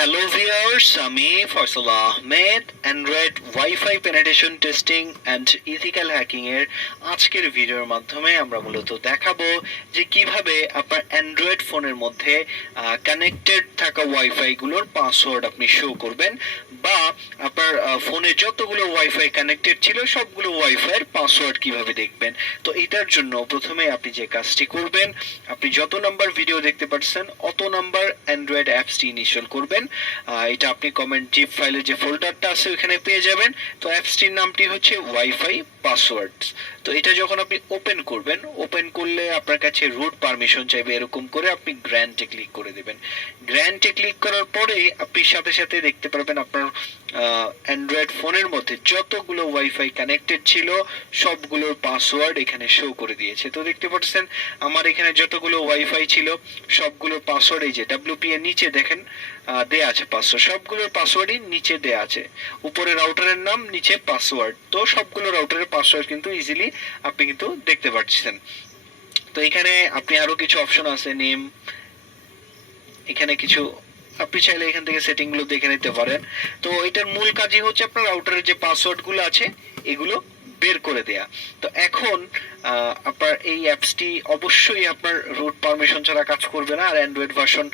Hello viewers, আমি Faisal Ahmed Android wifi penetration testing and ethical hacking এর আজকের ভিডিওর মাধ্যমে আমরা মূলত দেখাবো যে কিভাবে আপনার অ্যান্ড্রয়েড ফোনের মধ্যে কানেক্টেড থাকা ওয়াইফাই গুলোর পাসওয়ার্ড আপনি শো করবেন বা আপনার ফোনে যতগুলো ওয়াইফাই কানেক্টেড ছিল সবগুলো ওয়াইফাইয়ের পাসওয়ার্ড কিভাবে দেখবেন। তো এটার জন্য প্রথমে আপনি যে কাজটি করবেন, আপনি যত নাম্বার ভিডিও দেখতে পাচ্ছেন অত নাম্বার অ্যান্ড্রয়েড অ্যাপসটি ইনস্টল করবেন। এটা আপনি কমেন্ট জিপ ফাইলের যে ফোল্ডারটা আছে ওখানে পেয়ে যাবেন। তো অ্যাপসটির নামটি হচ্ছে ওয়াইফাই পাসওয়ার্ডস। তো এটা যখন আপনি ওপেন করবেন, ওপেন করলে আপনার কাছে রুট পারমিশন চাইবে, এরকম করে আপনি গ্র্যান্টে ক্লিক করে দেবেন। গ্র্যান্টে ক্লিক করার পরে আপনি সাথে সাথে দেখতে পারবেন আপনার অ্যান্ড্রয়েড ফোনের মধ্যে যতগুলো ওয়াইফাই কানেক্টেড ছিল সবগুলোর পাসওয়ার্ড এখানে শো করে দিয়েছে। তো দেখতে পাচ্ছেন আমার এখানে যতগুলো ওয়াইফাই ছিল সবগুলোর পাসওয়ার্ড এই যে ডাব্লিউপি এর নিচে দেখেন দেয়া আছে পাসওয়ার্ড, সবগুলোর পাসওয়ার্ডই নিচে দেয়া আছে। উপরে রাউটারের নাম, নিচে পাসওয়ার্ড। তো সবগুলো রাউটারের পাসওয়ার্ড কিন্তু ইজিলি আপনি কিন্তু দেখতে পাচ্ছেন। তো এখানে আপনি আরো কিছু অপশন আছে, নেম, এখানে কিছু আপনি চাইলে এখান থেকে সেটিং গুলো দেখে নিতে পারেন। তো এটার মূল কাজই হচ্ছে আপনার রাউটারের যে পাসওয়ার্ড গুলো আছে এগুলো বের করে দেয়া। তো এখন আপনার এই অ্যাপসটি অবশ্যই আপনার রুট পারমিশন ছাড়া কাজ করবে না, আর অ্যান্ড্রয়েড ভার্সন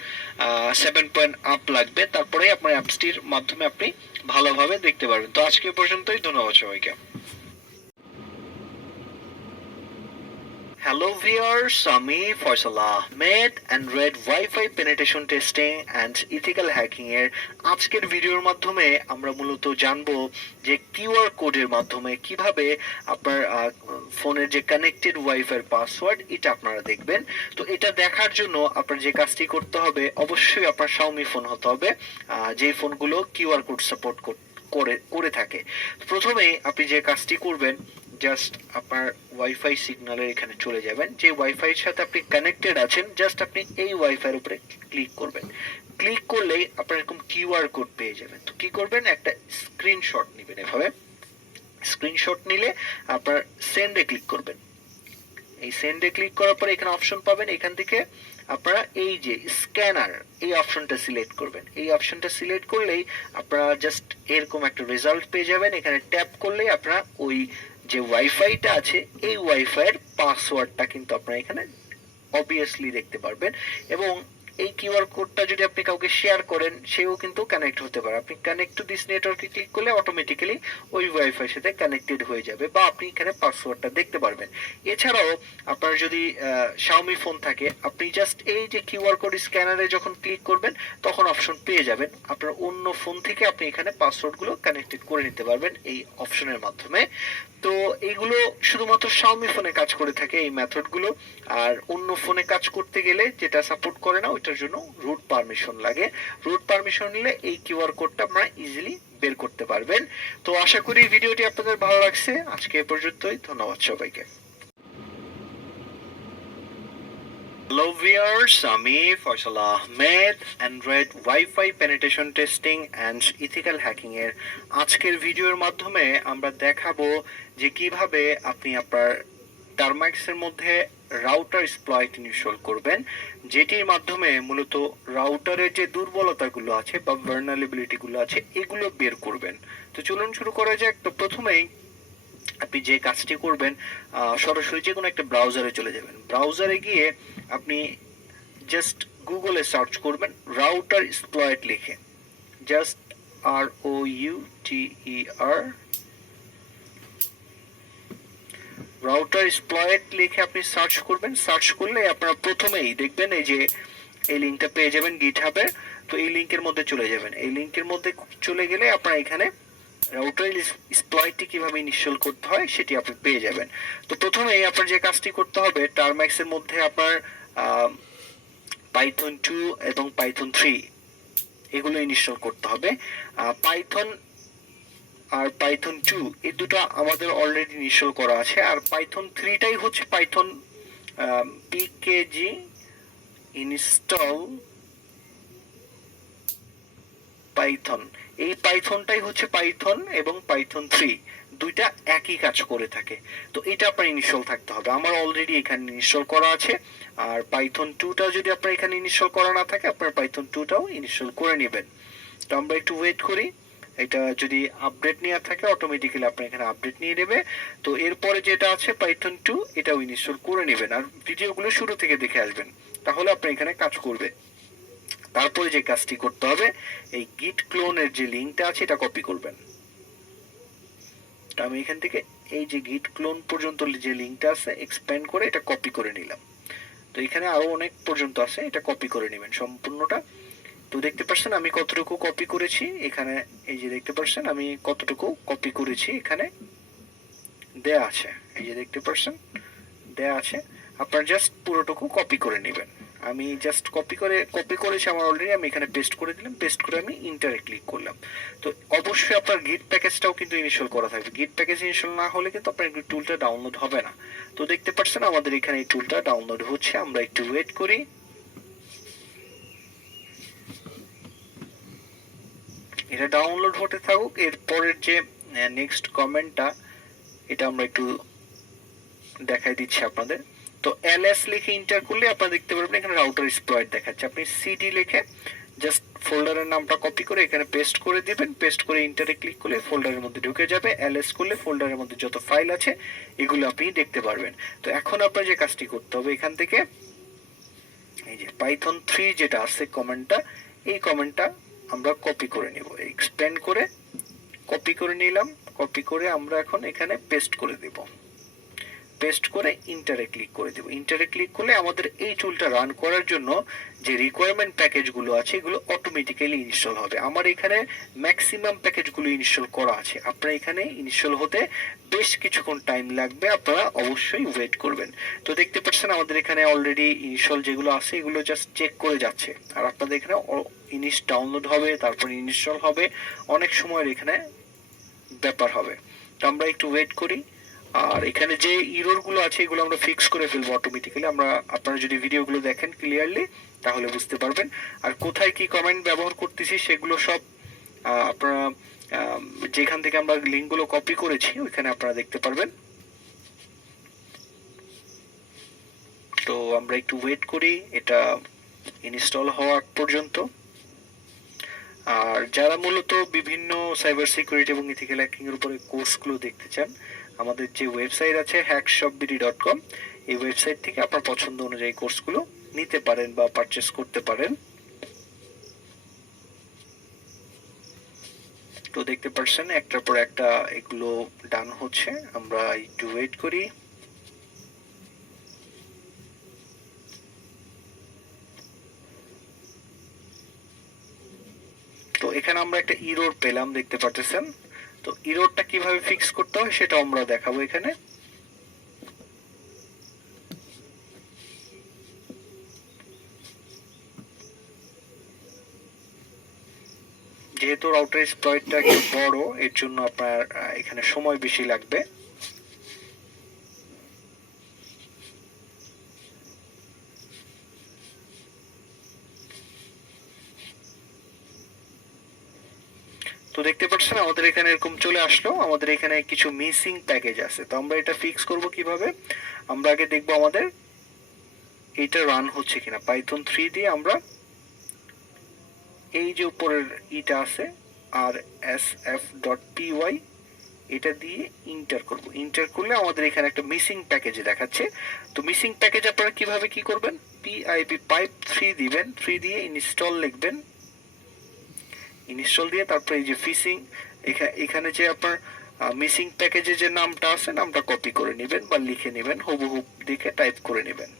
7 লাগবে, তারপরে আপনার অ্যাপসটির মাধ্যমে আপনি ভালোভাবে দেখতে পারবেন। তো আজকে পর্যন্তই, ধন্যবাদ সবাইকে। হ্যালো ভিউয়ার্স, আমি Faisal Ahmed Android wifi penetration testing and ethical hacking এর আজকের ভিডিওর মাধ্যমে আমরা মূলত জানবো যে কিউআর কোডের মাধ্যমে কিভাবে আপনার ফোনের যে কানেক্টেড ওয়াইফাই পাসওয়ার্ড এটা আপনারা দেখবেন। তো এটা দেখার জন্য আপনার যে কাজটি করতে হবে, অবশ্যই আপনার শাওমি ফোন হতে হবে, যে ফোনগুলো কিউআর কোড সাপোর্ট করে থাকে। প্রথমেই আপনি যে কাজটি করবেন, জাস্ট আপনার ওয়াইফাই সিগন্যালের এখানে চলে যাবেন, যে ওয়াইফাইয়ের সাথে আপনি কানেক্টেড আছেন জাস্ট আপনি এই ওয়াইফাইয়ের উপরে ক্লিক করবেন। ক্লিক করলেই আপনার এরকম কিউআর কোড পেয়ে যাবেন। তো কি করবেন, একটা স্ক্রিনশট নেবেন। এভাবে স্ক্রিনশট নিলে আপনার সেন্ডে ক্লিক করবেন। এই সেন্ডে ক্লিক করার পরে এখানে অপশন পাবেন, এখান থেকে আপনারা এই যে স্ক্যানার এই অপশনটা সিলেক্ট করবেন। এই অপশনটা সিলেক্ট করলেই আপনারা জাস্ট এরকম একটা রেজাল্ট পেয়ে যাবেন। এখানে ট্যাপ করলেই আপনারা ওই যে ওয়াইফাইটা আছে এই ওয়াইফাইয়ের পাসওয়ার্ডটা কিন্তু আপনারা এখানে অবভিয়াসলি দেখতে পারবেন। এবং এই কিউআর কোডটা যদি আপনি কাউকে শেয়ার করেন সেও কিন্তু কানেক্ট হতে পারে। আপনি কানেক্ট টু দিস নেটওয়ার্কে ক্লিক করলে অটোমেটিক্যালি ওই ওয়াইফাই সাথে কানেক্টেড হয়ে যাবে, বা আপনি এখানে পাসওয়ার্ডটা দেখতে পারবেন। এছাড়াও আপনার যদি শাওমি ফোন থাকে, আপনি জাস্ট এই যে কিউআর কোড স্ক্যানারে যখন ক্লিক করবেন তখন অপশন পেয়ে যাবেন, আপনার অন্য ফোন থেকে আপনি এখানে পাসওয়ার্ডগুলো কানেক্টেড করে নিতে পারবেন এই অপশনের মাধ্যমে। তো এইগুলো শুধুমাত্র শাওমি ফোনে কাজ করে থাকে এই মেথডগুলো, আর অন্য ফোনে কাজ করতে গেলে যেটা সাপোর্ট করে না ওইটার জন্য রুট পারমিশন লাগে। রুট পারমিশন নিলে এই কিউআর কোডটা আপনারা ইজিলি বের করতে পারবেন। তো আশা করি ভিডিওটি আপনাদের ভালো লাগছে। আজকে এ পর্যন্তই, ধন্যবাদ সবাইকে। হ্যালো ভিউয়ার্স, আমি Faisal Ahmed Android wifi penetration testing and ethical hacking এর আজকের ভিডিওর মাধ্যমে আমরা দেখাবো যে কিভাবে আপনি আপনার টার্মাক্সের মধ্যে রাউটার এক্সপ্লয়েট ইনস্টল করবেন, যেটির মাধ্যমে মূলত রাউটারের যে দুর্বলতাগুলো আছে বা ভালনারেবিলিটি গুলো আছে এগুলো বের করবেন। তো চলুন শুরু করা যাক। তো প্রথমেই আপনি যে কাজটি করবেন, সরাসরি যে কোনো একটা ব্রাউজারে চলে যাবেন। ব্রাউজারে গিয়ে আপনি জাস্ট গুগলে সার্চ করবেন রাউটার এক্সপ্লয়েট লিখে, জাস্ট ROUTER রাউটার এক্সপ্লয়েট লিখে আপনি সার্চ করবেন। সার্চ করলে আপনারা প্রথমেই দেখবেন এই যে এই লিঙ্কটা পেয়ে যাবেন গিটহাবের। তো এই লিঙ্কের মধ্যে চলে যাবেন। এই লিঙ্কের মধ্যে চলে গেলে আপনারা এখানে রাউটার এক্সপ্লয়েটটি কিভাবে ইনস্টল করতে হয় সেটি আপনি পেয়ে যাবেন। তো প্রথমেই আপনার যে কাজটি করতে হবে, টার্ম্যাক্সের মধ্যে আপনার পাইথন 2 এবং পাইথন 3 এগুলো ইনস্টল করতে হবে। পাইথন আর পাইথন 2 এই দুটো আমাদের অলরেডি ইনস্টল করা আছে, আর পাইথন 3টাই হচ্ছে পাইথন পিকেজি ইনস্টল পাইথন। এই পাইথনটাই হচ্ছে পাইথন এবং পাইথন 3 দুইটা একই কাজ করে থাকে। তো এটা আপনার ইনস্টল থাকতে হবে। আমার অলরেডি এখানে ইনস্টল করা আছে। আর পাইথন 2টা যদি আপনার এখানে ইনস্টল করা না থাকে, আপনার পাইথন 2টাও ইনস্টল করে নেবেন। তো আমরা একটু ওয়েট করি। এটা যদি আপডেট নেওয়ার থাকে অটোমেটিক্যালি আপনার এখানে আপডেট নিয়ে নেবে। তো এরপরে যেটা আছে পাইথন 2, এটাও ইনস্টল করে নেবেন আর ভিডিওগুলো শুরু থেকে দেখে আসবেন, তাহলে আপনার এখানে কাজ করবে। তারপরে যে কাজটি করতে হবে, এই গিট ক্লোনের যে লিঙ্কটা আছে এটা কপি করবেন। আমি এখান থেকে এই যে গিট ক্লোন পর্যন্ত যে লিঙ্কটা আছে এক্সপ্যান্ড করে এটা কপি করে নিলাম। তো এখানে আরো অনেক পর্যন্ত আছে, এটা কপি করে নেবেন সম্পূর্ণটা। তো দেখতে পাচ্ছেন আমি কতটুকু কপি করেছি এখানে, এই যে দেখতে পাচ্ছেন আমি কতটুকু কপি করেছি এখানে দেয়া আছে, এই যে দেখতে পাচ্ছেন দেয়া আছে। আপনারা জাস্ট পুরোটুকু কপি করে নেবেন। আমি জাস্ট কপি করেছি আমার অলরেডি, আমি এখানে পেস্ট করে দিলাম। পেস্ট করে আমি ইন্টারে ক্লিক করলাম। তো অবশ্যই আপনার গিট প্যাকেজটাও কিন্তু ইনস্টল করা থাকবে। গিট প্যাকেজ ইনস্টল না হলে কিন্তু আপনার টুলটা ডাউনলোড হবে না। তো দেখতে পাচ্ছেন আমাদের এখানে এই টুলটা ডাউনলোড হচ্ছে। আমরা একটু ওয়েট করি। এটা ডাউনলোড হতে থাকুক। এরপরের যে নেক্সট কমেন্টটা, এটা আমরা একটু দেখাই দিচ্ছি আপনাদের। তো ls লিখে এন্টার করলে আপনারা দেখতে পারবেন এখানে রাউটার এক্সপ্লয়েট দেখাচ্ছে। আপনি cd লিখে জাস্ট ফোল্ডারের নামটা কপি করে এখানে পেস্ট করে দিবেন। পেস্ট করে এন্টারে ক্লিক করলে ফোল্ডারের মধ্যে ঢুকে যাবে। ls করলে ফোল্ডারের মধ্যে যত ফাইল আছে এগুলো আপনি দেখতে পারবেন। তো এখন আপনার যে কাজটি করতে হবে, এখান থেকে এই যে পাইথন 3 যেটা আছে কমেন্টটা, এই কমেন্টটা আমরা কপি করে নিব। এক্সপ্যান্ড করে কপি করে নিলাম। কপি করে আমরা এখন এখানে পেস্ট করে দেব। পেস্ট করে ইন্টারে ক্লিক করে দেব। ইন্টারে ক্লিক করলে আমাদের এই টুলটা রান করার জন্য যে রিকোয়ারমেন্ট প্যাকেজগুলো আছে এগুলো অটোমেটিক্যালি ইনস্টল হবে। আমার এখানে ম্যাক্সিমাম প্যাকেজগুলো ইনস্টল করা আছে। আপনার এখানে ইনস্টল হতে বেশ কিছুক্ষণ টাইম লাগবে, আপনারা অবশ্যই ওয়েট করবেন। তো দেখতে পাচ্ছেন আমাদের এখানে অলরেডি ইনস্টল যেগুলো আছে এগুলো জাস্ট চেক করে যাচ্ছে। আর আপনাদের এখানে ডাউনলোড হবে, তারপর ইনস্টল হবে, অনেক সময়ের এখানে ব্যাপার হবে। তো আমরা একটু ওয়েট করি। আর এখানে যে ইরর গুলো আছে এগুলো আমরা ফিক্স করে ফেলবো অটোমেটিক্যালি। আপনারা যদি ভিডিওগুলো দেখেন ক্লিয়ারলি তাহলে বুঝতে পারবেন। আর কোথায় কি কমেন্ট ব্যবহার করতেছি সেগুলো সব আপনারা যেখান থেকে আমরা লিঙ্কগুলো কপি করেছি ওইখানে আপনারা দেখতে পারবেন। তো আমরা একটু ওয়েট করি এটা ইনস্টল হওয়া পর্যন্ত। আর যারা মূলত বিভিন্ন সাইবার সিকিউরিটি এবং ইথিক্যাল হ্যাকিং এর উপরে কোর্সগুলো দেখতে চান, আমাদের যে ওয়েবসাইট আছে hackshopbd.com, এই ওয়েবসাইট থেকে আপনার পছন্দ অনুযায়ী কোর্সগুলো নিতে পারেন বা পারচেজ করতে পারেন। তো দেখতে পাচ্ছেন একটার পর একটা এগুলো ডান হচ্ছে। আমরা একটু ওয়েট করি। তো এখানে আমরা একটা ইরর পেলাম, দেখতে পাচ্ছেন। তো ইররটা কিভাবে ফিক্স করতে হয় সেটা আমরা দেখাবো এখানে। যেহেতু রাউটার এক্সপ্লয়েটটা একটু বড়, এর জন্য আপনার এখানে সময় বেশি লাগবে। তো দেখতে পাচ্ছেন আমাদের এখানে এরকম চলে আসলো। আমাদের এখানে কিছু মিসিং প্যাকেজ আছে। তো আমরা এটা ফিক্স করব কিভাবে, আমরা আগে দেখব আমাদের এটা রান হচ্ছে কিনা। পাইথন 3 দিয়ে আমরা এই যে উপরের ইটা আছে rsf.py, এটা দিয়ে ইন্টার করব। ইন্টার করলে আমাদের এখানে একটা মিসিং প্যাকেজ দেখাচ্ছে। তো মিসিং প্যাকেজ আপনারা কিভাবে কি করবেন, pip pipe 3 দিবেন, 3 দিয়ে ইনস্টল লিখবেন। ইনস্টল দিয়ে তারপরে এই যে ফিসিং, এখানে যে আপনার মিসিং প্যাকেজে যে নামটা আছে নামটা কপি করে নেবেন বা লিখে নেবেন, হুবহু দেখে টাইপ করে নেবেন।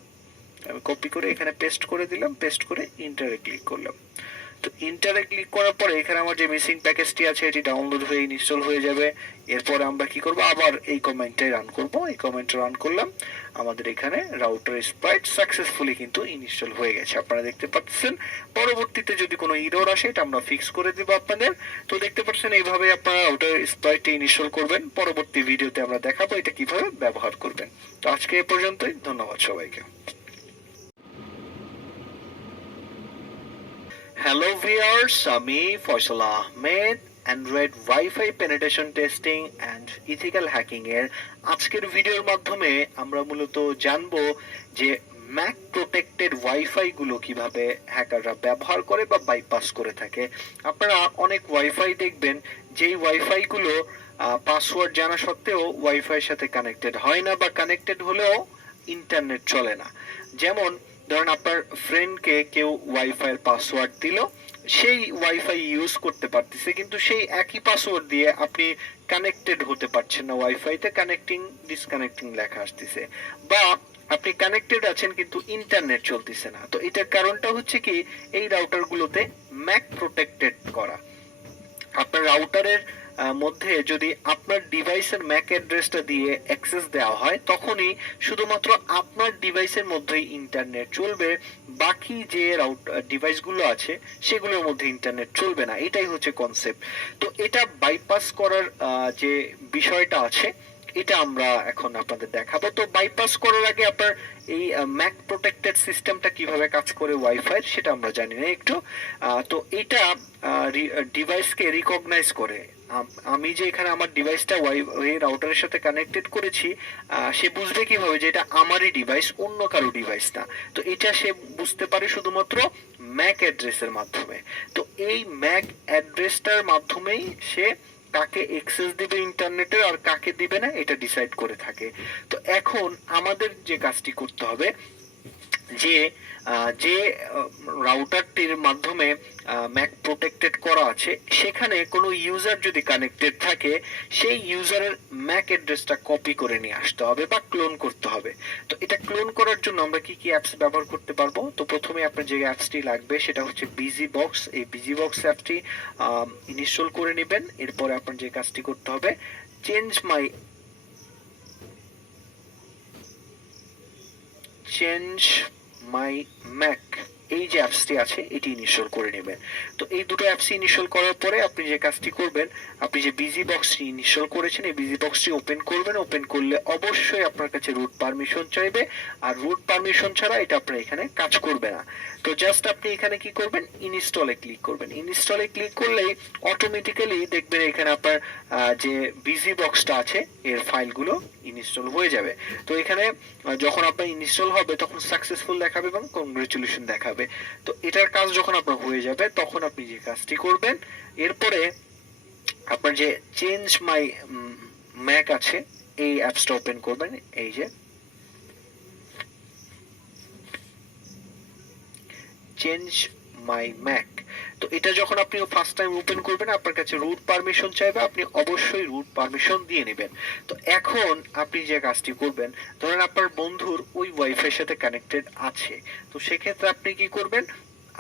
আমি কপি করে এখানে পেস্ট করে দিলাম। পেস্ট করে ইন্টারে ক্লিক করলাম। তো ইন্টারে ক্লিক করার পরে এখানে আমার যে মিসিং প্যাকেজটি আছে এটি ডাউনলোড হয়ে ইনস্টল হয়ে যাবে। এরপরে আমরা কি করব, আবার এই কমেন্টটাই রান করব। এই কমেন্টটা রান করলাম, আমাদের এখানে রাউটার এক্সপ্লয়েট সাকসেসফুলি কিন্তু ইনস্টল হয়ে গেছে। আপনারা দেখতে পাচ্ছেন। পরবর্তীতে যদি কোনো ইরর আসে এটা আমরা ফিক্স করে দেব আপনাদের। তো দেখতে পাচ্ছেন এইভাবে আপনারা রাউটার এক্সপ্লয়েটটি ইনস্টল করবেন। পরবর্তী ভিডিওতে আমরা দেখাবো এটা কিভাবে ব্যবহার করবেন। তো আজকে এ পর্যন্তই, ধন্যবাদ সবাইকে। হ্যালো ভিউয়ার্স, আমি Faisal Ahmed Android wifi penetration testing and ethical hacking এর আজকের ভিডিওর মাধ্যমে আমরা মূলত জানবো যে ম্যাক প্রোটেক্টেড ওয়াইফাই গুলো কিভাবে হ্যাকাররা ব্যবহার করে বা বাইপাস করে থাকে। আপনারা অনেক ওয়াইফাই দেখবেন যেই ওয়াইফাই গুলো পাসওয়ার্ড জানা সত্ত্বেও ওয়াইফাইয়ের সাথে কানেক্টেড হয় না বা কানেক্টেড হলেও ইন্টারনেট চলে না। যেমন ধরেন আপনার ফ্রেন্ডকে কেউ ওয়াইফাইয়ের পাসওয়ার্ড দিল, সেই ওয়াইফাই ইউজ করতে পারতেছে কিন্তু সেই একই পাসওয়ার্ড দিয়ে আপনি কানেক্টেড হতে পারছেন না, ওয়াইফাইতে কানেক্টিং ডিসকানেক্টিং লেখা আসতেছে, বা আপনি কানেক্টেড আছেন কিন্তু ইন্টারনেট চলতেছে না। তো এটার কারণটা হচ্ছে কি, এই রাউটারগুলোতে ম্যাক প্রোটেক্টেড করা। আপনার রাউটারের মধ্যে যদি আপনার ডিভাইসের ম্যাক অ্যাড্রেসটা দিয়ে অ্যাক্সেস দেওয়া হয় তখনই শুধুমাত্র আপনার ডিভাইসের মধ্যেই ইন্টারনেট চলবে, বাকি যে ডিভাইসগুলো আছে সেগুলোর মধ্যে ইন্টারনেট চলবে না। এটাই হচ্ছে কনসেপ্ট। তো এটা বাইপাস করার যে বিষয়টা আছে এটা আমরা এখন আপনাদের দেখাবো। তো বাইপাস করার আগে আপনার এই ম্যাক প্রোটেক্টেড সিস্টেমটা কিভাবে কাজ করে ওয়াইফাই সেটা আমরা জানি না একটু। তো এটা ডিভাইসকে রিকগনাইজ করে। আমি যে এখানে আমার ডিভাইসটা ওয়াইফাই রাউটারের সাথে কানেক্টেড করেছি, সে বুঝবে কিভাবে যে এটা আমারই ডিভাইস, অন্য কারো ডিভাইস না। তো এটা সে বুঝতে পারে শুধুমাত্র ম্যাক অ্যাড্রেসের মাধ্যমে। তো এই ম্যাক অ্যাড্রেসটার মাধ্যমেই সে কাকে অ্যাক্সেস দিবে ইন্টারনেটে আর কাকে দিবে না এটা ডিসাইড করে থাকে। তো এখন আমাদের যে কাজটি করতে হবে, যে যে রাউটারটির মাধ্যমে ম্যাক প্রোটেক্টেড করা আছে সেখানে কোনো ইউজার যদি কানেক্টেড থাকে সেই ইউজারের ম্যাক অ্যাড্রেসটা কপি করে নিয়ে আসতে হবে বা ক্লোন করতে হবে। তো এটা ক্লোন করার জন্য আমরা কি কি অ্যাপস ব্যবহার করতে পারবো? তো প্রথমে আপনার যে অ্যাপসটি লাগবে সেটা হচ্ছে বিজি বক্স। এই বিজি বক্স অ্যাপটি ইনস্টল করে নেবেন। এরপরে আপনার যে কাজটি করতে হবে, চেঞ্জ মাই ম্যাক, এই যে অ্যাপসটি আছে এটি ইনস্টল করে নেবেন। তো এই দুটো অ্যাপস ইনস্টল করার পরে আপনি যে কাজটি করবেন, আপনি যে বিজি বক্সটি ইনস্টল করেছেন এই বিজি বক্সটি ওপেন করবেন। ওপেন করলে অবশ্যই আপনার কাছে রুট পারমিশন চাইবে, আর রুট পারমিশন ছাড়া এটা আপনার এখানে কাজ করবে না। তো জাস্ট আপনি এখানে কি করবেন, ইনস্টলে ক্লিক করবেন। ইনস্টলে ক্লিক করলেই অটোমেটিক্যালি দেখবেন এখানে আপনার যে বিজি বক্সটা আছে এর ফাইলগুলো ইনস্টল হয়ে যাবে। তো এখানে যখন আপনার ইনস্টল হবে তখন সাকসেসফুল দেখাবে এবং কংগ্রেচুলেশন দেখাবে। তো এটার কাজ যখন আপনার হয়ে যাবে তখন আপনি যে কাজটি করবেন, এরপরে আপনার যে চেঞ্জ মাই ম্যাক আছে এই অ্যাপসটা ওপেন করবেন। এই যে চেঞ্জ মাই ম্যাক, তো এটা যখন আপনি ফার্স্ট টাইম ওপেন করবেন আপনার কাছে রুট পারমিশন চাইবে, আপনি অবশ্যই রুট পারমিশন দিয়ে নেবেন। তো এখন আপনি যে কাজটি করবেন, ধরেন আপনার বন্ধুর ওই ওয়াইফাইয়ের সাথে কানেক্টেড আছে, তো সেক্ষেত্রে আপনি কি করবেন,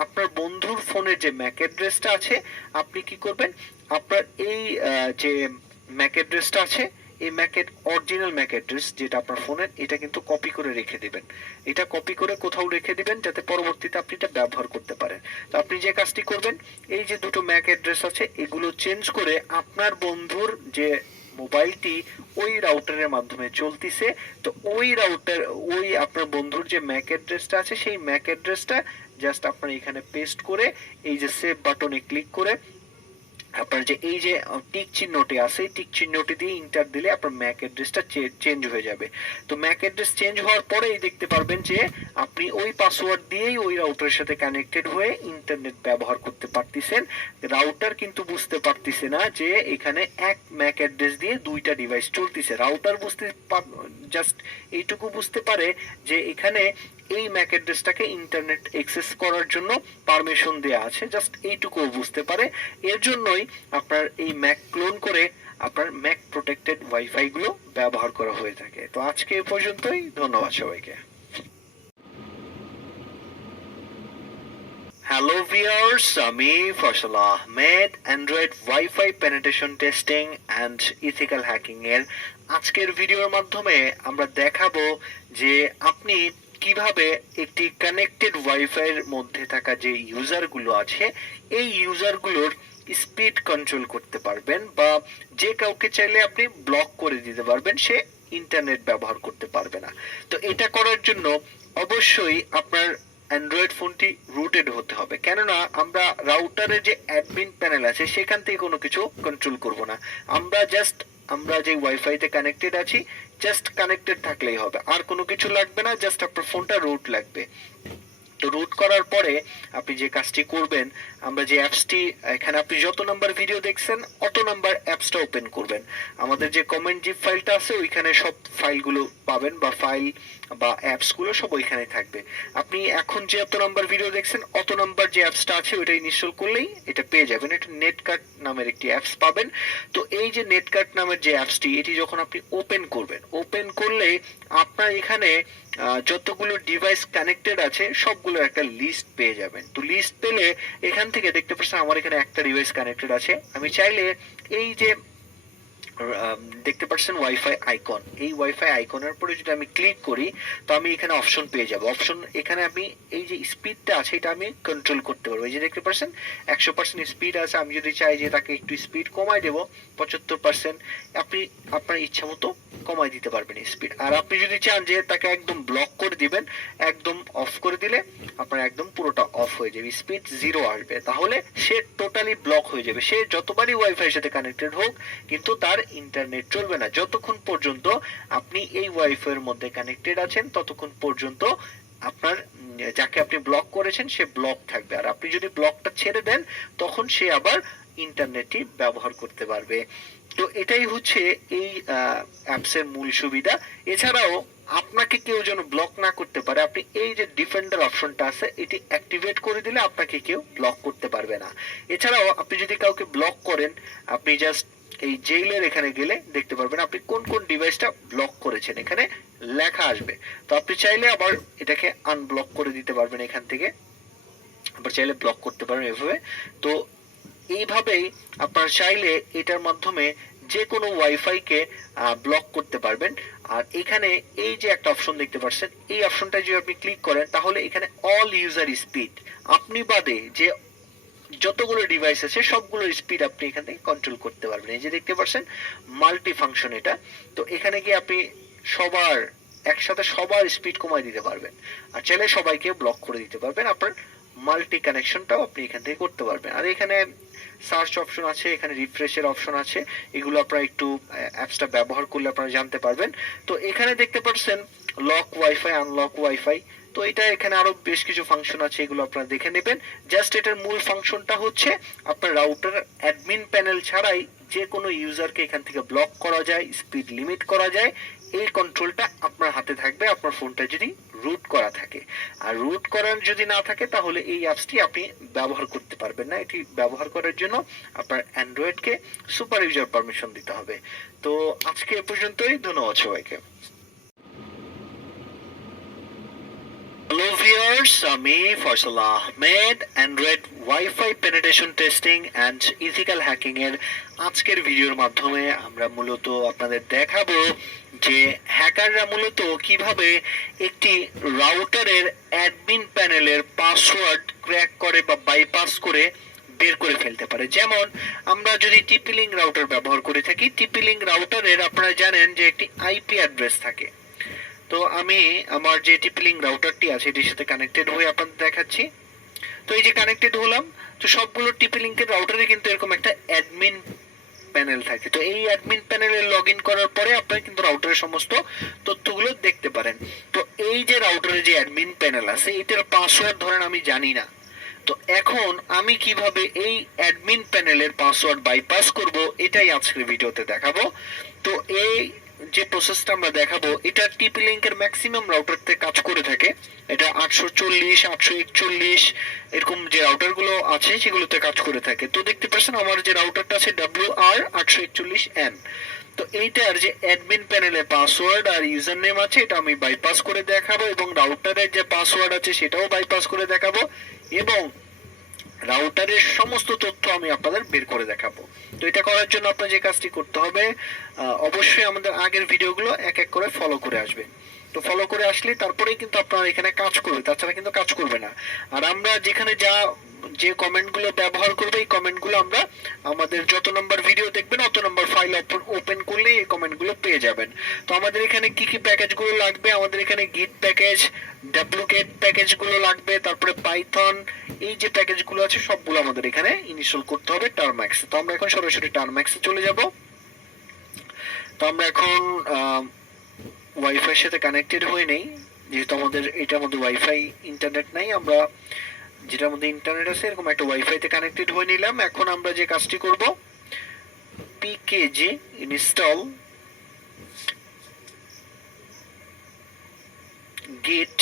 আপনার বন্ধুর ফোনের যে ম্যাক অ্যাড্রেসটা আছে আপনি কি করবেন, আপনার এই যে ম্যাক অ্যাড্রেসটা আছে এই ম্যাকের অরিজিনাল ম্যাক অ্যাড্রেস যেটা আপনার ফোনের, এটা কিন্তু কপি করে রেখে দিবেন। এটা কপি করে কোথাও রেখে দিবেন যাতে পরবর্তীতে আপনি এটা ব্যবহার করতে পারেন। তো আপনি যে কাজটি করবেন, এই যে দুটো ম্যাক অ্যাড্রেস আছে এগুলো চেঞ্জ করে আপনার বন্ধুর যে মোবাইলটি ওই রাউটারের মাধ্যমে চলতিছে, তো ওই রাউটার ওই আপনার বন্ধুর যে ম্যাক অ্যাড্রেসটা আছে সেই ম্যাক অ্যাড্রেসটা জাস্ট আপনার এখানে পেস্ট করে এই যে সেভ বাটনে ক্লিক করে আপনার যে এই যে টিক চিহ্নটি আছে এই টিক চিহ্নটি দিয়ে ইন্টার দিলে আপনার ম্যাক অ্যাড্রেসটা চেঞ্জ হয়ে যাবে। তো ম্যাক অ্যাড্রেস চেঞ্জ হওয়ার পরেই দেখতে পারবেন যে আপনি ওই পাসওয়ার্ড দিয়েই ওই রাউটারের সাথে কানেক্টেড হয়ে ইন্টারনেট ব্যবহার করতে পারতেছেন। রাউটার কিন্তু বুঝতে পারতেছে না যে এখানে এক ম্যাক অ্যাড্রেস দিয়ে দুইটা ডিভাইস চলতেছে। রাউটার জাস্ট এইটুকু বুঝতে পারে যে এখানে এই ম্যাক অ্যাড্রেসটাকে ইন্টারনেট অ্যাক্সেস করার জন্য পারমিশন দেওয়া আছে, জাস্ট এইটুকু বুঝতে পারে। এর জন্যই আপনার এই ম্যাক ক্লোন করে আপনার ম্যাক প্রোটেক্টেড ওয়াইফাই গুলো ব্যবহার করা হয়ে থাকে। তো আজকে এ পর্যন্তই, ধন্যবাদ সবাইকে। হ্যালো ভিউয়ার্স, আমি Faisal Ahmed, Android wifi penetration testing and ethical hacking এর আজকের ভিডিওর মাধ্যমে আমরা দেখাবো যে আপনি কিভাবে একটি কানেক্টেড ওয়াইফাই এর মধ্যে থাকা যে ইউজারগুলো আছে এই ইউজারগুলোর স্পিড কন্ট্রোল করতে পারবেন, বা যে কাউকে চাইলে আপনি ব্লক করে দিতে পারবেন, সে ইন্টারনেট ব্যবহার করতে পারবে না। তো এটা করার জন্য অবশ্যই আপনার অ্যান্ড্রয়েড ফোনটি রুটেড হতে হবে, কেননা আমরা রাউটারের যে অ্যাডমিন প্যানেল আছে সেখান থেকে কোনো কিছু কন্ট্রোল করব না। আমরা যে ওয়াইফাইতে কানেক্টেড আছি জাস্ট কানেক্টেড থাকলেই হবে, আর কোনো কিছু লাগবে না, জাস্ট আপনার ফোনটা রুট লাগবে। তো রুট করার পরে আপনি যে কাজটি করবেন, আমরা যে অ্যাপসটি এখানে আপনি যত নাম্বার ভিডিও দেখছেন অত নাম্বার অ্যাপসটা ওপেন করবেন। আমাদের যে কমেন্ট জিপ ফাইলটা আছে ওইখানে সব ফাইলগুলো পাবেন, বা ফাইল বা অ্যাপসগুলো সব ওইখানে থাকবে। আপনি এখন যে অত নাম্বার ভিডিও দেখছেন অত নাম্বার যে অ্যাপসটা আছে ওইটা ইনস্টল করলেই এটা পেয়ে যাবেন। এটা নেটকার্ট নামের একটি অ্যাপস পাবেন। তো এই যে নেটকার্ট নামের যে অ্যাপসটি, এটি যখন আপনি ওপেন করবেন, ওপেন করলে আপনার এখানে যতগুলো ডিভাইস কানেক্টেড আছে সবগুলো একটা লিস্ট পেয়ে যাবেন। তো লিস্ট পেলে এখান থেকে দেখতে পাচ্ছেন আমার এখানে একটা ডিভাইস কানেক্টেড আছে। আমি চাইলে এই যে দেখতে পাচ্ছেন ওয়াইফাই আইকন, এই ওয়াইফাই আইকনের পরে যদি আমি ক্লিক করি তো আমি এখানে অপশন পেয়ে যাব। অপশন এখানে আমি এই যে স্পিডটা আছে এটা আমি কন্ট্রোল করতে পারবো। এই যে দেখতে পাচ্ছেন 100% স্পিড আছে। আমি যদি চাই যে তাকে একটু স্পিড কমাই দেবো 75%, আপনি আপনার ইচ্ছা মতো কমাই দিতে পারবেন স্পিড। আর আপনি যদি চান যে তাকে একদম ব্লক করে দিবেন, একদম অফ করে দিলে আপনার একদম পুরোটা অফ হয়ে যাবে, স্পিড 0 আসবে। তাহলে সে টোটালি ব্লক হয়ে যাবে। সে যতবারই ওয়াইফাইয়ের সাথে কানেক্টেড হোক কিন্তু তার ইন্টারনেট চলবে না। যতক্ষণ পর্যন্ত আপনি এই ওয়াইফাইয়ের মধ্যে কানেক্টেড আছেন ততক্ষণ পর্যন্ত আপনার যাকে আপনি ব্লক করেছেন সে ব্লক থাকবে। আর আপনি যদি ব্লকটা ছেড়ে দেন তখন সে আবার ইন্টারনেটটি ব্যবহার করতে পারবে। তো এটাই হচ্ছে এই অ্যাপসের মূল সুবিধা। এছাড়াও আপনাকে কেউ যেন ব্লক না করতে পারে, আপনি এই যে ডিফেন্ডার অপশনটা আছে এটি অ্যাক্টিভেট করে দিলে আপনাকে কেউ ব্লক করতে পারবে না। এছাড়াও আপনি যদি কাউকে ব্লক করেন, আপনি জাস্ট এই জেইলের এখানে গেলে দেখতে পারবেন আপনি কোন কোন ডিভাইসটা ব্লক করেছেন, এখানে লেখা আসবে। তো আপনি চাইলে আবার এটাকে আনব্লক করে দিতে পারবেন এখান থেকে, আবার চাইলে ব্লক করতে পারবেন এভাবে। তো এইভাবেই আপনারা চাইলে এটার মাধ্যমে যে কোনো ওয়াইফাইকে ব্লক করতে পারবেন। আর এখানে এই যে একটা অপশন দেখতে পাচ্ছেন, এই অপশনটা যদি আপনি ক্লিক করেন তাহলে এখানে অল ইউজার স্পিড, আপনি বাদে যে যতগুলো ডিভাইস আছে সবগুলোর স্পিড আপনি এখান থেকে কন্ট্রোল করতে পারবেন। এই যে দেখতে পাচ্ছেন মাল্টি ফাংশন এটা। তো এখানে গিয়ে আপনি সবার একসাথে সবার স্পিড কমায় দিতে পারবেন, আর চাইলে সবাইকে ব্লক করে দিতে পারবেন। আপনার মাল্টি কানেকশনটাও আপনি এখান থেকে করতে পারবেন। আর এখানে সার্চ অপশন আছে, এখানে রিফ্রেশের অপশন আছে, এগুলো আপনারা একটু অ্যাপসটা ব্যবহার করলে আপনারা জানতে পারবেন। তো এখানে দেখতে পাচ্ছেন লক ওয়াইফাই, আনলক ওয়াইফাই। তো এটা এখানে আরো বেশ কিছু ফাংশন আছে, এগুলো আপনারা দেখে নেবেন। জাস্ট এটার মূল ফাংশনটা হচ্ছে আপনার রাউটার অ্যাডমিন প্যানেল ছাড়াই যে কোনো ইউজারকে এখান থেকে ব্লক করা যায়, স্পিড লিমিট করা যায়, এই কন্ট্রোলটা আপনার হাতে থাকবে আপনার ফোনটা যদি রুট করা থাকে। আর রুট করার যদি না থাকে তাহলে এই অ্যাপসটি আপনি ব্যবহার করতে পারবেন না। এটি ব্যবহার করার জন্য আপনার অ্যান্ড্রয়েডকে সুপার ইউজার পারমিশন দিতে হবে। তো আজকে এ পর্যন্তই, ধন্যবাদ সবাইকে। হ্যালো ভিউয়ার্স, আমি Faisal Ahmed Android wifi penetration testing and ethical hacking এর আজকের ভিডিওর মাধ্যমে আমরা মূলত আপনাদের দেখাবো যে হ্যাকাররা মূলত কিভাবে একটি রাউটারের অ্যাডমিন প্যানেলের পাসওয়ার্ড ক্র্যাক করে বা বাইপাস করে বের করে ফেলতে পারে। যেমন আমরা যদি টিপি লিঙ্ক রাউটার ব্যবহার করে থাকি, টিপি লিঙ্ক রাউটারের আপনারা জানেন যে একটি আইপি অ্যাড্রেস থাকে। তো আমি আমার যে টিপি লিঙ্ক রাউটারটি আছে এটির সাথে কানেক্টেড হয়ে আপনাদের দেখাচ্ছি। তো এই যে কানেক্টেড হলাম, তো সবগুলো টিপি লিঙ্কের রাউটারে কিন্তু এরকম একটা অ্যাডমিন প্যানেল থাকে। তো এই অ্যাডমিন প্যানেলে লগ ইন করার পরে আপনারা কিন্তু রাউটারের সমস্ত তথ্যগুলো দেখতে পারেন। তো এই যে রাউটারে যে অ্যাডমিন প্যানেল আছে এটার পাসওয়ার্ড ধরেন আমি জানি না, তো এখন আমি কিভাবে এই অ্যাডমিন প্যানেলের পাসওয়ার্ড বাইপাস করব এটাই আজকের ভিডিওতে দেখাবো। তো এই যে প্রসেসটা আমরা দেখাবো এটা টিপি লিঙ্কের ম্যাক্সিমাম রাউটারতে কাজ করে থাকে। এটা 840, 841 এরকম যে রাউটারগুলো আছে সেগুলোতে কাজ করে থাকে। তো দেখতে পাচ্ছেন আমার যে রাউটারটা আছে WR841N। তো এইটার যে অ্যাডমিন প্যানেলে পাসওয়ার্ড আর ইউজার নেম আছে এটা আমি বাইপাস করে দেখাবো, এবং রাউটারের যে পাসওয়ার্ড আছে সেটাও বাইপাস করে দেখাবো, এবং রাউটারের সমস্ত তথ্য আমি আপনাদের বের করে দেখাবো। তো এটা করার জন্য আপনার যে কাজটি করতে হবে, অবশ্যই আমাদের আগের ভিডিওগুলো এক এক করে ফলো করে আসবেন। তো ফলো করে আসলে তারপরেই কিন্তু আপনার এখানে কাজ করবে, তাছাড়া কিন্তু কাজ করবে না। আর আমরা যেখানে যা যে কমেন্টগুলো ব্যবহার করবে এই কমেন্টগুলো আমরা আমাদের যত নম্বর ভিডিও দেখবেন অত নম্বর ফাইল ওপেন করলে এই কমেন্টগুলো পেয়ে যাবেন। তো আমাদের এখানে কি কি প্যাকেজগুলো লাগবে, আমাদের এখানে গিট প্যাকেজ, ডুপ্লিকেট প্যাকেজগুলো লাগবে, তারপরে পাইথন, এই যে প্যাকেজগুলো আছে সবগুলো আমাদের এখানে ইনস্টল করতে হবে টার্ম্যাক্সে। তো আমরা এখন সরাসরি টার্ম্যাক্সে চলে যাব। তো আমরা এখন ওয়াইফাই সাথে কানেক্টেড হয়ে নেই, যেহেতু আমাদের এটার মধ্যে ওয়াইফাই ইন্টারনেট নাই, আমরা যেটার মধ্যে ইন্টারনেট আছে এরকম একটা ওয়াইফাইতে কানেক্টেড হয়ে নিলাম। এখন আমরা যে কাজটি করব, পিকেজি ইনস্টল গিট,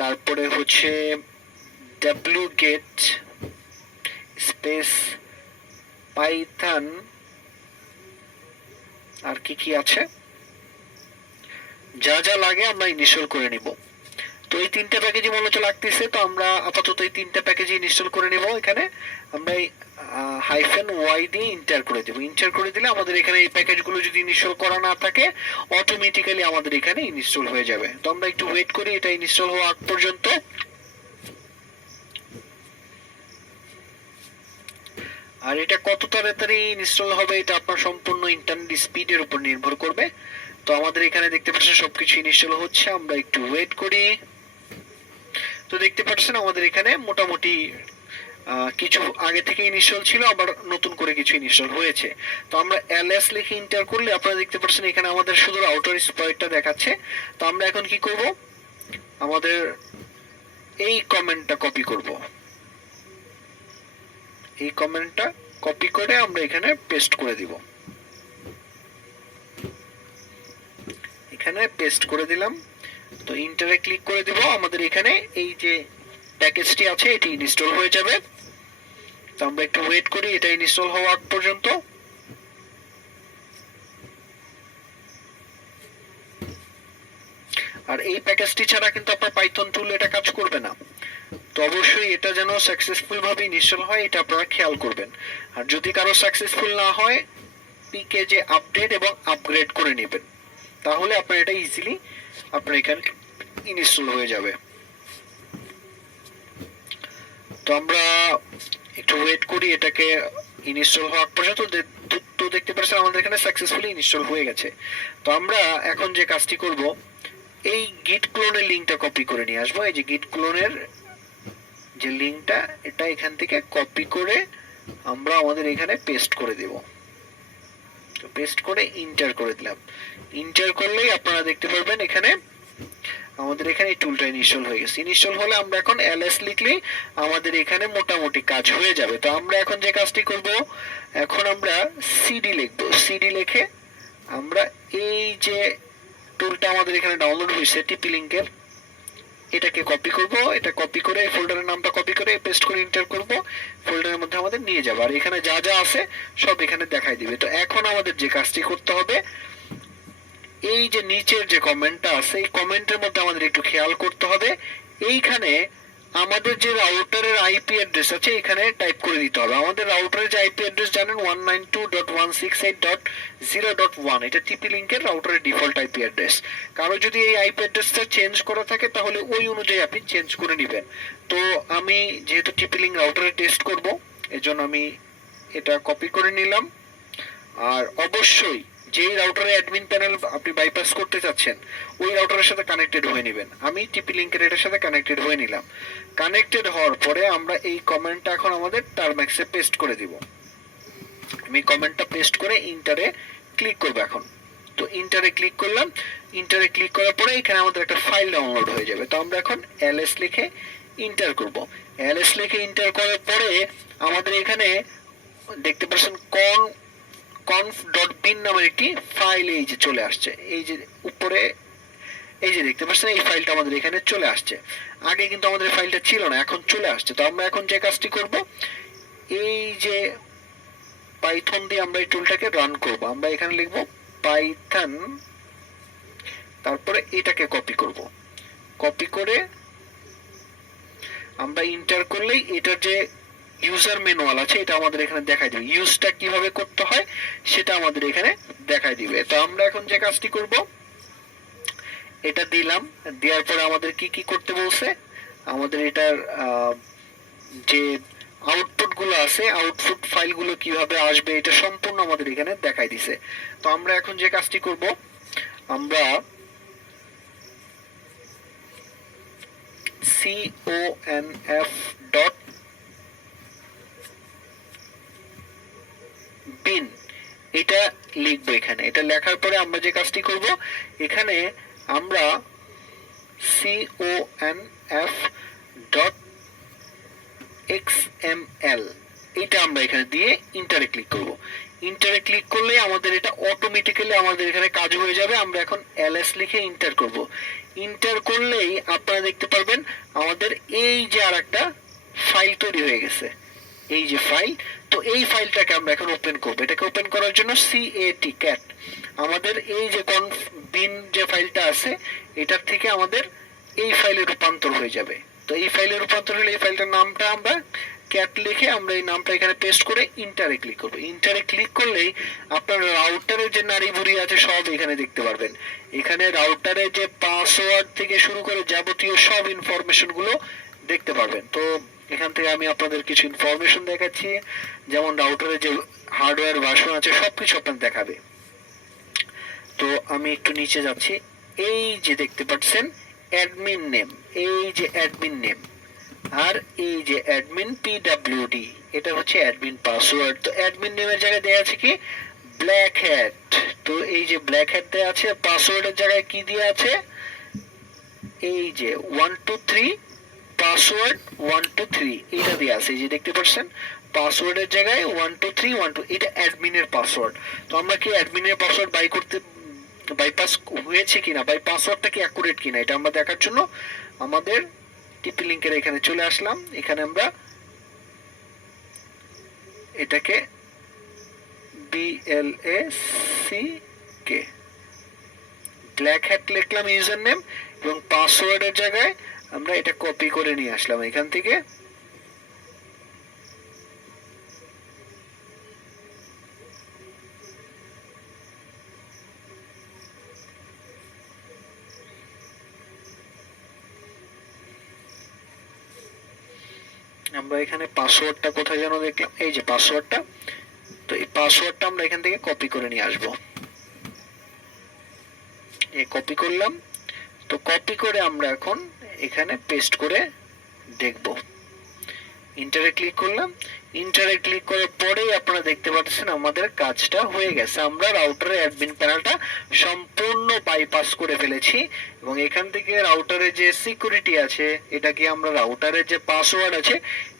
তারপরে হচ্ছে wget স্পেস পাইথন, আর কি কি আছে যা যা লাগে আমরা ইনস্টল করে নিব। তো এই তিনটা প্যাকেজই মূলত লাগতেছে, তো আমরা আপাতত এই তিনটা প্যাকেজই ইনস্টল করে নিব। এখানে আমরা এই -y দিয়ে ইন্টার করে দেব। ইন্টার করে দিলে আমাদের এখানে এই প্যাকেজগুলো যদি ইনস্টল করা না থাকে অটোমেটিক্যালি আমাদের এখানে ইনস্টল হয়ে যাবে। তো আমরা একটু ওয়েট করি এটা ইনস্টল হওয়া আগ পর্যন্ত। আর এটা কত তাড়াতাড়ি ইনস্টল হবে এটা আপনার সম্পূর্ণ ইন্টারনেট স্পিডের উপর নির্ভর করবে। তো আমাদের এখানে দেখতে পাচ্ছেন সবকিছু ইনস্টল হচ্ছে, আমরা একটু ওয়েট করি। তো দেখতে পাচ্ছেন আমাদের এখানে মোটামুটি কিছু আগে থেকে ইনস্টল ছিল, আবার নতুন করে কিছু ইনস্টল হয়েছে। তো আমরা ls লিখে এন্টার করলে আপনারা দেখতে পাচ্ছেন এখানে আমাদের শুধু আউটার স্পয়েরটা দেখাচ্ছে। তো আমরা এখন কি করব, আমাদের এই কমেন্টটা কপি করব, এই কমেন্টটা কপি করে আমরা এখানে পেস্ট করে দিব। এখানে পেস্ট করে দিলাম। তো ইন্টারে ক্লিক করে দিব, আমাদের এখানে এই যে প্যাকেজটি আছে এটি ইনস্টল হয়ে যাবে। তো আমরা একটু ওয়েট করি এটা ইনস্টল হওয়া আগ পর্যন্ত। আর এই প্যাকেজটি ছাড়া কিন্তু আপনার পাইথন টুল এটা কাজ করবে না। তো অবশ্যই এটা যেন সাকসেসফুল ভাবে ইনস্টল হয় এটা আপনারা খেয়াল করবেন। আর যদি কারো সাকসেসফুল না হয় পিকেজে আপডেট এবং আপগ্রেড করে নেবেন, তাহলে আপনার এটা ইজিলি আপনার এখানে ইনস্টল হয়ে যাবে। তো আমরা একটু ওয়েট করি এটাকে ইনস্টল হওয়ার পর্যন্ত। তো দেখতে পাচ্ছেন আমাদের এখানে সাকসেসফুলি ইনস্টল হয়ে গেছে। তো আমরা এখন যে কাজটি করব, এই গিট ক্লোনের লিংকটা কপি করে নিয়ে আসবো। এই যে গিট ক্লোনের যে লিংকটা এটা এখান থেকে কপি করে আমরা আমাদের এখানে পেস্ট করে দেব। তো পেস্ট করে ইন্টার করে দিলাম। ইন্টার করলেই আপনারা দেখতে পারবেন এখানে আমাদের এখানে এই টুলটা ইনস্টল হয়ে গেছে। ইনস্টল হলে আমরা এখন ls লিখলেই আমাদের এখানে মোটামুটি কাজ হয়ে যাবে। তো আমরা এখন যে কাজটি করব, এখন আমরা সিডি লিখব। সিডি লিখে আমরা এই যে টুলটা আমাদের এখানে ডাউনলোড হয়েছে টিপি লিংকের, এটাকে কপি করব। এটা কপি করে এই ফোল্ডারের নামটা কপি করে পেস্ট করে এন্টার করব, ফোল্ডারের মধ্যে আমাদের নিয়ে যাবে। আর এখানে যা যা আছে সব এখানে দেখাই দিবে। তো এখন আমাদের যে কাজটি করতে হবে, এই যে নিচের যে কমেন্টটা আছে এই কমেন্টের মধ্যে আমাদের একটু খেয়াল করতে হবে। এইখানে আমাদের যে রাউটারের আইপি অ্যাড্রেস আছে এখানে টাইপ করে দিতে হবে। আমাদের রাউটারের যে আইপি অ্যাড্রেস জানেন 192.168.0.1, এটা টিপি লিংকের রাউটারের ডিফল্ট আইপি অ্যাড্রেস। কারো যদি এই আইপি অ্যাড্রেসটা চেঞ্জ করা থাকে তাহলে ওই অনুযায়ী আপনি চেঞ্জ করে নেবেন। তো আমি যেহেতু টিপি লিংক রাউটারে টেস্ট করব এজন্য আমি এটা কপি করে নিলাম। আর অবশ্যই যেই রাউটারে অ্যাডমিন প্যানেল আপনি বাইপাস করতে চাচ্ছেন ওই রাউটারের সাথে কানেক্টেড হয়ে নেবেন। আমি টিপি লিংকের এটার সাথে কানেক্টেড হয়ে নিলাম। কানেক্টেড হওয়ার পরে আমরা এই কমেন্টটা এখন আমাদের টার্ম্যাক্সে পেস্ট করে দিব। আমি কমেন্টটা পেস্ট করে ইন্টারে ক্লিক করব এখন। তো ইন্টারে ক্লিক করলাম। ইন্টারে ক্লিক করার পরে এখানে আমাদের একটা ফাইল ডাউনলোড হয়ে যাবে। তো আমরা এখন ls লিখে ইন্টার করব। ls লিখে ইন্টার করার পরে আমাদের এখানে দেখতে পাচ্ছেন conf.bin নামের একটি ফাইল এই যে চলে আসছে। এই যে উপরে এই যে দেখতে পাচ্ছেন এই ফাইলটা আমাদের এখানে চলে আসছে। আগে কিন্তু আমাদের ফাইলটা ছিল না, এখন চলে আসছে। তো আমরা এখন যে কাজটি করব, এই যে পাইথন দিয়ে আমরা এই টুলটাকে রান করব। আমরা এখানে লিখব পাইথন, তারপরে এটাকে কপি করব। কপি করে আমরা ইন্টার করলেই এটার যে ইউজার ম্যানুয়াল আছে এটা আমাদের এখানে দেখাই দিবে। ইউজটা কিভাবে করতে হয় সেটা আমাদের এখানে দেখাই দিবে। তো আমরা এখন যে কাজটি করব, এটা দিলাম। দেওয়ার পরে আমাদের কি কি করতে বলছে, আমাদের এটার যে আউটপুট গুলো আছে, আউটপুট ফাইলগুলো কিভাবে আসবে এটা সম্পূর্ণ আমাদের এখানে দেখাই দিছে। তো আমরা এখন যে কাজটি করব, আমরা conf ডট bin এটা লিখবো। এখানে এটা লেখার পরে আমরা যে কাজটি করব, এখানে আমরা conf ডট xml এটা আমরা এখানে দিয়ে ইন্টারে ক্লিক করব। ইন্টারে ক্লিক করলে আমাদের এটা অটোমেটিক্যালি আমাদের এখানে কাজ হয়ে যাবে। আমরা এখন ls লিখে ইন্টার করব। ইন্টার করলেই আপনারা দেখতে পারবেন আমাদের এই যে আরেকটা ফাইল তৈরি হয়ে গেছে, এই যে ফাইল। তো এই ফাইলটাকে আমরা এখন ওপেন করব। এটাকে ওপেন করার জন্য cat আমাদের এই যে conf bin যে ফাইলটা আছে এটার থেকে আমাদের এই ফাইলে রূপান্তর হয়ে যাবে। তো এই ফাইলে রূপান্তর হলে এই ফাইলটার নামটা আমরা ক্যাট লিখে আমরা এই নামটা এখানে পেস্ট করে ইন্টারে ক্লিক করব। ইন্টারে ক্লিক করলেই আপনার রাউটারের যে নাড়িভুড়ি আছে সব এখানে দেখতে পারবেন। এখানে রাউটারের যে পাসওয়ার্ড থেকে শুরু করে যাবতীয় সব ইনফরমেশন গুলো দেখতে পারবেন। তো এখান থেকে আমি আপনাদের কিছু ইনফরমেশন দেখাচ্ছি, যেমন রাউটারের যে হার্ডওয়্যার ভার্সন আছে সবকিছু আপনাদের দেখাবে। তো আমি একটু নিচে যাচ্ছি, এই যে দেখতে পাচ্ছেন অ্যাডমিন নেম, এই যে অ্যাডমিন নেম, আর এই যে অ্যাডমিন pwd এটা হচ্ছে অ্যাডমিন পাসওয়ার্ড। তো অ্যাডমিন নেমের জায়গায় দেয়া আছে কি ব্ল্যাক হ্যাট। তো এই যে ব্ল্যাক হ্যাট দেয়া আছে, পাসওয়ার্ডের জায়গায় কি দেয়া আছে এই যে 123 পাসওয়ার্ড 123 এটা দেয়া আছে, এই যে দেখতে পাচ্ছেন পাসওয়ার্ডের জায়গায় 12312 এটা অ্যাডমিনের পাসওয়ার্ড। তো আমরা কি অ্যাডমিনের পাসওয়ার্ড বাইপাস হয়েছে কিনা, বাই পাসওয়ার্ডটা কি অ্যাকুরেট কিনা এটা আমরা দেখার জন্য আমাদের টিপি লিংকের এখানে চলে আসলাম। এখানে আমরা এটাকে ব্ল্যাক হ্যাট লিখলাম ইউজার নেম, এবং পাসওয়ার্ডের জায়গায় আমরা এটা কপি করে নিয়ে আসলাম এখান থেকে। আমরা এখানে পাসওয়ার্ডটা কোথায় যেন দেখলাম, এই যে পাসওয়ার্ডটা। তো এই পাসওয়ার্ডটা আমরা এখান থেকে কপি করে নিয়ে আসবো। এই কপি করলাম। তো কপি করে আমরা এখন এখানে পেস্ট করে দেখব। ইন্টারে ক্লিক করলাম। ইন্টারে ক্লিক করার পরেই আপনারা দেখতে পাচ্ছেন আমাদের কাজটা হয়ে গেছে। আমরা রাউটারের অ্যাডমিন প্যানেলটা সম্পূর্ণ বাইপাস করে ফেলেছি, এবং এখান থেকে রাউটারের যে সিকিউরিটি আছে, এটা কি আমরা রাউটারের যে পাসওয়ার্ড আছে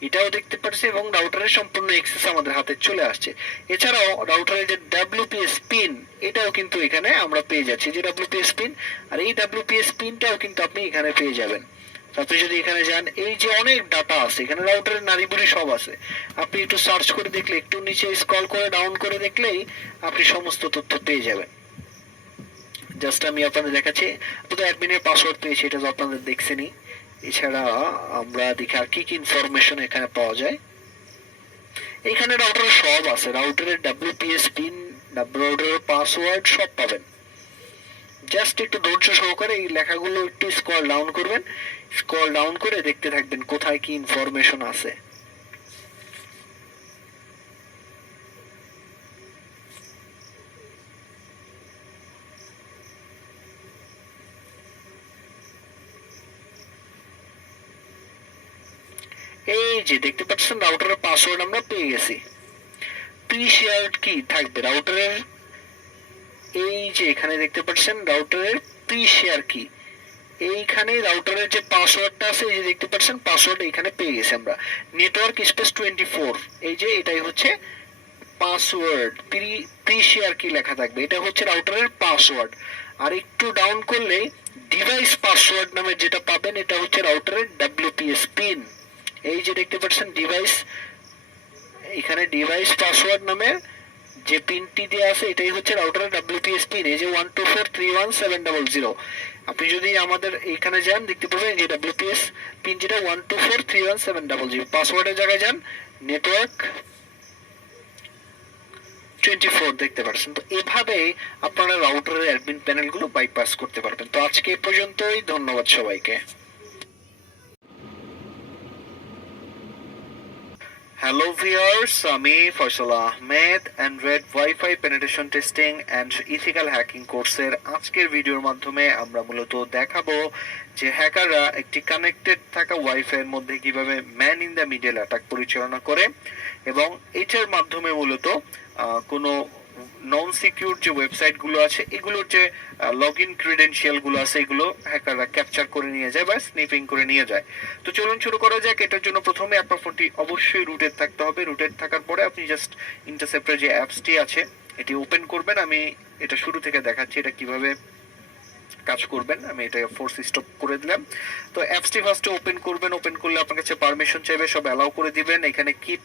এটাও দেখতে পাচ্ছি, এবং রাউটারের সম্পূর্ণ অ্যাক্সেস আমাদের হাতে চলে আসছে। এছাড়াও রাউটারের যে WPS পিন এটাও কিন্তু এখানে আমরা পেয়ে যাচ্ছি, যে WPS পিন, আর এই WPS পিনটাও কিন্তু আপনি এখানে পেয়ে যাবেন। আপনি যদি এখানে যান, এই যে অনেক ডাটা আছে এখানে, রাউটারের নাড়িভুড়ি সব আছে। আপনি একটু সার্চ করে দেখলে, একটু নিচে স্ক্রল করে ডাউন করে দেখলেই আপনি সমস্ত তথ্য পেয়ে যাবেন। জাস্ট আমি আপনাদের দেখাচ্ছি। তো অ্যাডমিনের পাসওয়ার্ড পেয়েছি, এটা তো আপনাদের দেখছেনই। এছাড়া আমরা দেখি আর কি কি ইনফরমেশন এখানে পাওয়া যায়। এখানে রাউটারের সব আছে, রাউটারের WPS পিন, রাউটারের পাসওয়ার্ড সব পাবেন। জাস্ট একটু ধৈর্য সহকারে এই লেখাগুলো একটু স্ক্রল ডাউন করবেন, স্ক্রল ডাউন করে দেখতে থাকবেন কোথায় কি ইনফরমেশন আছে। এই যে দেখতে পাচ্ছেন রাউটারের পাসওয়ার্ড আমরা পেয়ে গেছি। প্রি শেয়ার্ড কি থাকবে রাউটারের, এই যে এখানে দেখতে পাচ্ছেন রাউটারের প্রি শেয়ার কি, এইখানে রাউটারের যে পাসওয়ার্ডটা আছে এই যে দেখতে পাচ্ছেন পাসওয়ার্ড এখানে পেয়ে গেছি আমরা। নেটওয়ার্ক স্পেস 24 এই যে এটাই হচ্ছে পাসওয়ার্ড। প্রি শেয়ার কি লেখা থাকবে, এটা হচ্ছে রাউটারের পাসওয়ার্ড। আর একটু ডাউন করলে ডিভাইস পাসওয়ার্ড নামে যেটা পাবেন এটা হচ্ছে রাউটারের WPS পিন। এই যে দেখতে পাচ্ছেন ডিভাইস, এখানে ডিভাইস পাসওয়ার্ড নামে যে পিনটি দেওয়া আছে এটাই হচ্ছে রাউটারের WPS পিন, এই যে 124317000। আপনি যদি আমাদের এখানে যান দেখতে পাবেন যে WPS পিন যেটা 124317000। পাসওয়ার্ডের জায়গায় যান, নেটওয়ার্ক 24 দেখতে পাচ্ছেন। তো এভাবে আপনারা রাউটারের অ্যাডমিন প্যানেলগুলো বাইপাস করতে পারবেন। তো আজকে এই পর্যন্তই, ধন্যবাদ সবাইকে। হ্যালো ভিউয়ার্স, আমি Faisal Ahmed Android wifi penetration testing and ethical hacking কোর্সের আজকের ভিডিওর মাধ্যমে আমরা মূলত দেখাবো যে হ্যাকাররা একটি কানেক্টেড থাকা ওয়াইফাই এর মধ্যে কিভাবে man in the middle attack পরিচালনা করে এবং এটার মাধ্যমে মূলত কোনো নন সিকিউর যে ওয়েবসাইটগুলো আছে এগুলোর যে লগ ইন ক্রিডেন্সিয়ালগুলো আছে এগুলো হ্যাকাররা ক্যাপচার করে নিয়ে যায় বা স্নিপিং করে নিয়ে যায়। তো চলুন শুরু করা যাক। এটার জন্য প্রথমে আপনার ফোনটি অবশ্যই রুটেড থাকতে হবে। রুটেড থাকার পরে আপনি জাস্ট ইন্টারসেপ্টর যে অ্যাপসটি আছে এটি ওপেন করবেন। আমি এটা শুরু থেকে দেখাচ্ছি এটা কিভাবে কাজ করবেন। আমি এটা ফোর্স স্টপ করে দিলাম। তো অ্যাপসটি ফার্স্টে ওপেন করবেন। ওপেন করলে আপনার কাছে পারমিশন চাইবে, সব অ্যালাউ করে দিবেন। এখানে কিপ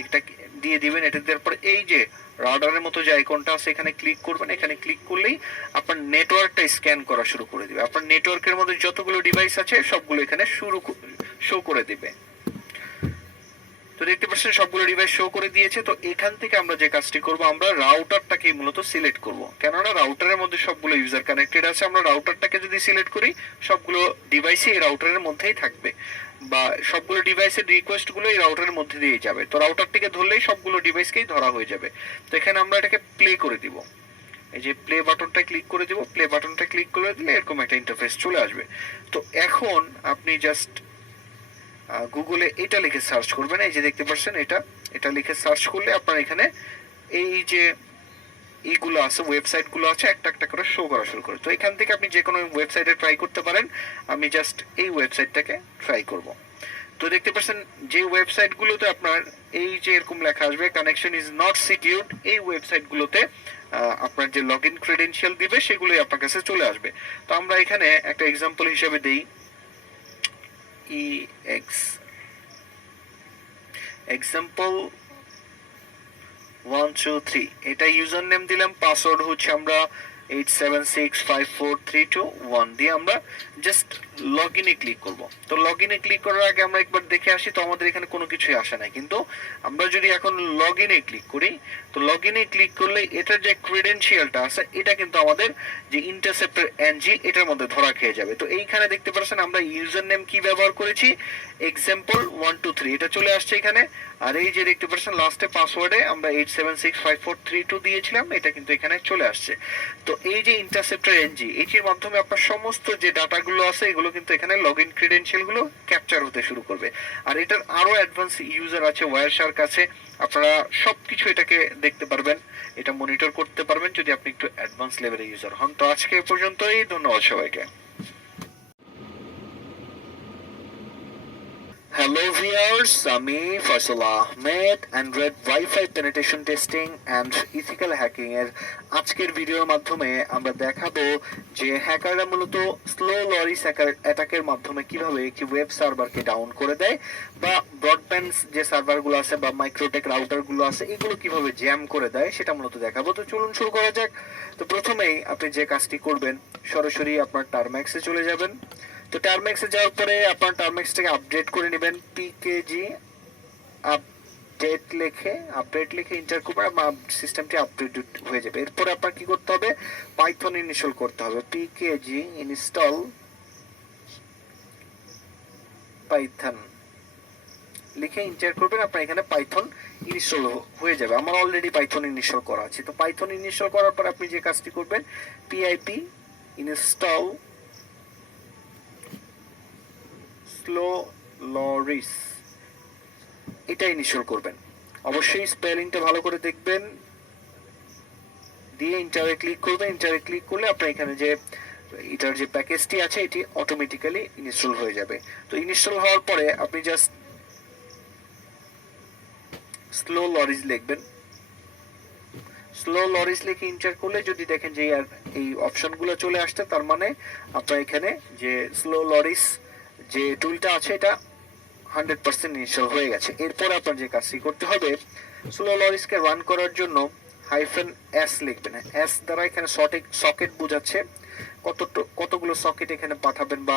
এটা দিয়ে দিবেন। এটা দেওয়ার পরে এই যে রাডারের মতো যে আইকনটা আছে এখানে ক্লিক করবেন। এখানে ক্লিক করলেই আপনার নেটওয়ার্কটা স্ক্যান করা শুরু করে দিবে। আপনার নেটওয়ার্কের মধ্যে যতগুলো ডিভাইস আছে সবগুলো এখানে শো করে দিবে। তো দেখতে পাচ্ছেন সবগুলো ডিভাইস শো করে দিয়েছে। তো এখান থেকে আমরা যে কাজটি করব, আমরা রাউটারটাকে মূলত সিলেক্ট করব, কেননা রাউটারের মধ্যে সবগুলো ইউজার কানেক্টেড আছে। আমরা রাউটারটাকে যদি সিলেক্ট করি সবগুলো ডিভাইসই এই রাউটারের মধ্যেই থাকবে বা সবগুলো ডিভাইসের রিকোয়েস্ট গুলো এই রাউটারের মধ্যে দিয়ে যাবে। তো রাউটারটিকে ধরলেই সবগুলো ডিভাইসকেই ধরা হয়ে যাবে। তো এখানে আমরা এটাকে প্লে করে দিব। এই যে প্লে বাটনটা ক্লিক করে দিব। প্লে বাটনটা ক্লিক করে দিলে এরকম একটা ইন্টারফেস চলে আসবে। তো এখন আপনি জাস্ট গুগলে এটা লিখে সার্চ করবেন। এই যে দেখতে পাচ্ছেন এটা লিখে সার্চ করলে আপনার এখানে এই যে এইগুলো আছে, ওয়েবসাইটগুলো আছে, একটা একটা করে শো করা শুরু করে। তো এখান থেকে আপনি যে কোনো ওয়েবসাইটে ট্রাই করতে পারেন। আমি জাস্ট এই ওয়েবসাইটটাকে ট্রাই করব। তো দেখতে পাচ্ছেন যে ওয়েবসাইটগুলোতে আপনার এই যে এরকম লেখা আসবে কানেকশন ইজ নট সিকিউরড, এই ওয়েবসাইটগুলোতে আপনার যে লগ ইন ক্রেডেনশিয়াল দিবে সেগুলোই আপনার কাছে চলে আসবে। তো আমরা এখানে একটা এক্সাম্পল হিসেবে দেই এক্সাম্পল 1 2 3, এটা ইউজার নেম দিলাম। পাসওয়ার্ড হচ্ছে আমরা 87654321 দিয়ে আমরা জাস্ট লগ ইনে ক্লিক করব। তো লগ ইনে ক্লিক করার আগে আমরা একবার দেখে আসি। তো আমাদের এখানে কোনো কিছুই আসে নাই, কিন্তু আমরা যদি এখন লগ ইনে ক্লিক করি, তো লগ ইনে ক্লিক করলে এটার যে ক্রেডেনশিয়ালটা আছে এটা কিন্তু আমাদের যে ইন্টারসেপ্টর এনজি এটার মধ্যে ধরা খেয়ে যাবে। তো এইখানে দেখতে পাচ্ছেন আমরা ইউজার নেম কি ব্যবহার করেছি, এক্সাম্পল 1 2 3 এটা চলে আসছে এখানে। আর এই যে দেখতে পাচ্ছেন লাস্টে পাসওয়ার্ডে আমরা 87654322 দিয়েছিলাম, এটা কিন্তু এখানে চলে আসছে। তো এই যে ইন্টারসেপ্টর এনজি এটির মাধ্যমে আপনার সমস্ত যে ডাটাগুলো আছে এগুলো কিন্তু এখানে লগ ইন ক্রেডেনশিয়াল গুলো ক্যাপচার হতে শুরু করবে। আর এটার আরো অ্যাডভান্স ইউজার আছে, ওয়ারশার্ক আছে, আপনারা সবকিছু এটাকে দেখতে পারবেন, এটা মনিটর করতে পারবেন যদি আপনি একটু অ্যাডভান্স লেভেলের ইউজার হন। তো আজকে এ পর্যন্তই, ধন্যবাদ সবাইকে। হ্যালো ভিউয়ার্স, আমি Faisal Ahmed Android wifi penetration testing and ethical hacking এর আজকের ভিডিওর মাধ্যমে আমরা দেখাবো যে হ্যাকাররা মূলত স্লো লরিস অ্যাটাকের মাধ্যমে কিভাবে কি ওয়েব সার্ভারকে ডাউন করে দেয় বা ব্রডব্যান্ড যে সার্ভারগুলো আছে বা মাইক্রোটেক রাউটারগুলো আছে এগুলো কিভাবে জ্যাম করে দেয় সেটা মূলত দেখাবো। তো চলুন শুরু করা যাক। তো প্রথমেই আপনি যে কাজটি করবেন, সরাসরি আপনার টার্ম্যাক্সে চলে যাবেন। তো টার্ম্যাক্সে যাওয়ার পরে আপনার টার্ম্যাক্সটাকে আপডেট করে নেবেন। পিকেজি আপডেট লিখে এন্টার করবেন, আপনার সিস্টেমটি আপডেট হয়ে যাবে। এরপরে আপনার কি করতে হবে, পাইথন ইনস্টল করতে হবে। পিকেজি ইনস্টল পাইথন লিখে এন্টার করবেন, আপনার এখানে পাইথন ইনস্টল হয়ে যাবে। আমার অলরেডি পাইথন ইনস্টল করা আছে। তো পাইথন ইনস্টল করার পর আপনি যে কাজটি করবেন, পিআইপি ইনস্টল স্লো লরিস এটা ইনস্টল করবেন। অবশ্যই স্পেলিংটা ভালো করে দেখবেন, দিয়ে ইন্টারে ক্লিক করবেন। ইন্টারে ক্লিক করলে আপনার এখানে যে এটার যে প্যাকেজটি আছে এটি অটোমেটিক্যালি ইনস্টল হয়ে যাবে। তো ইনস্টল হওয়ার পরে আপনি জাস্ট স্লো লরিস লিখবেন। স্লো লরিস লিখে ইন্টার করলে যদি দেখেন যে এই অপশনগুলো চলে আসছে, তার মানে আপনার এখানে যে স্লো লরিস যে টুলটা আছে এটা 100% ইনস্টল হয়ে গেছে। এরপর আপনার যে কাজটি করতে হবে, স্লো লরিসকে রান করার জন্য -s লিখবেন। এস দ্বারা এখানে সকেট বোঝাচ্ছে কতগুলো সকেট এখানে পাঠাবেন বা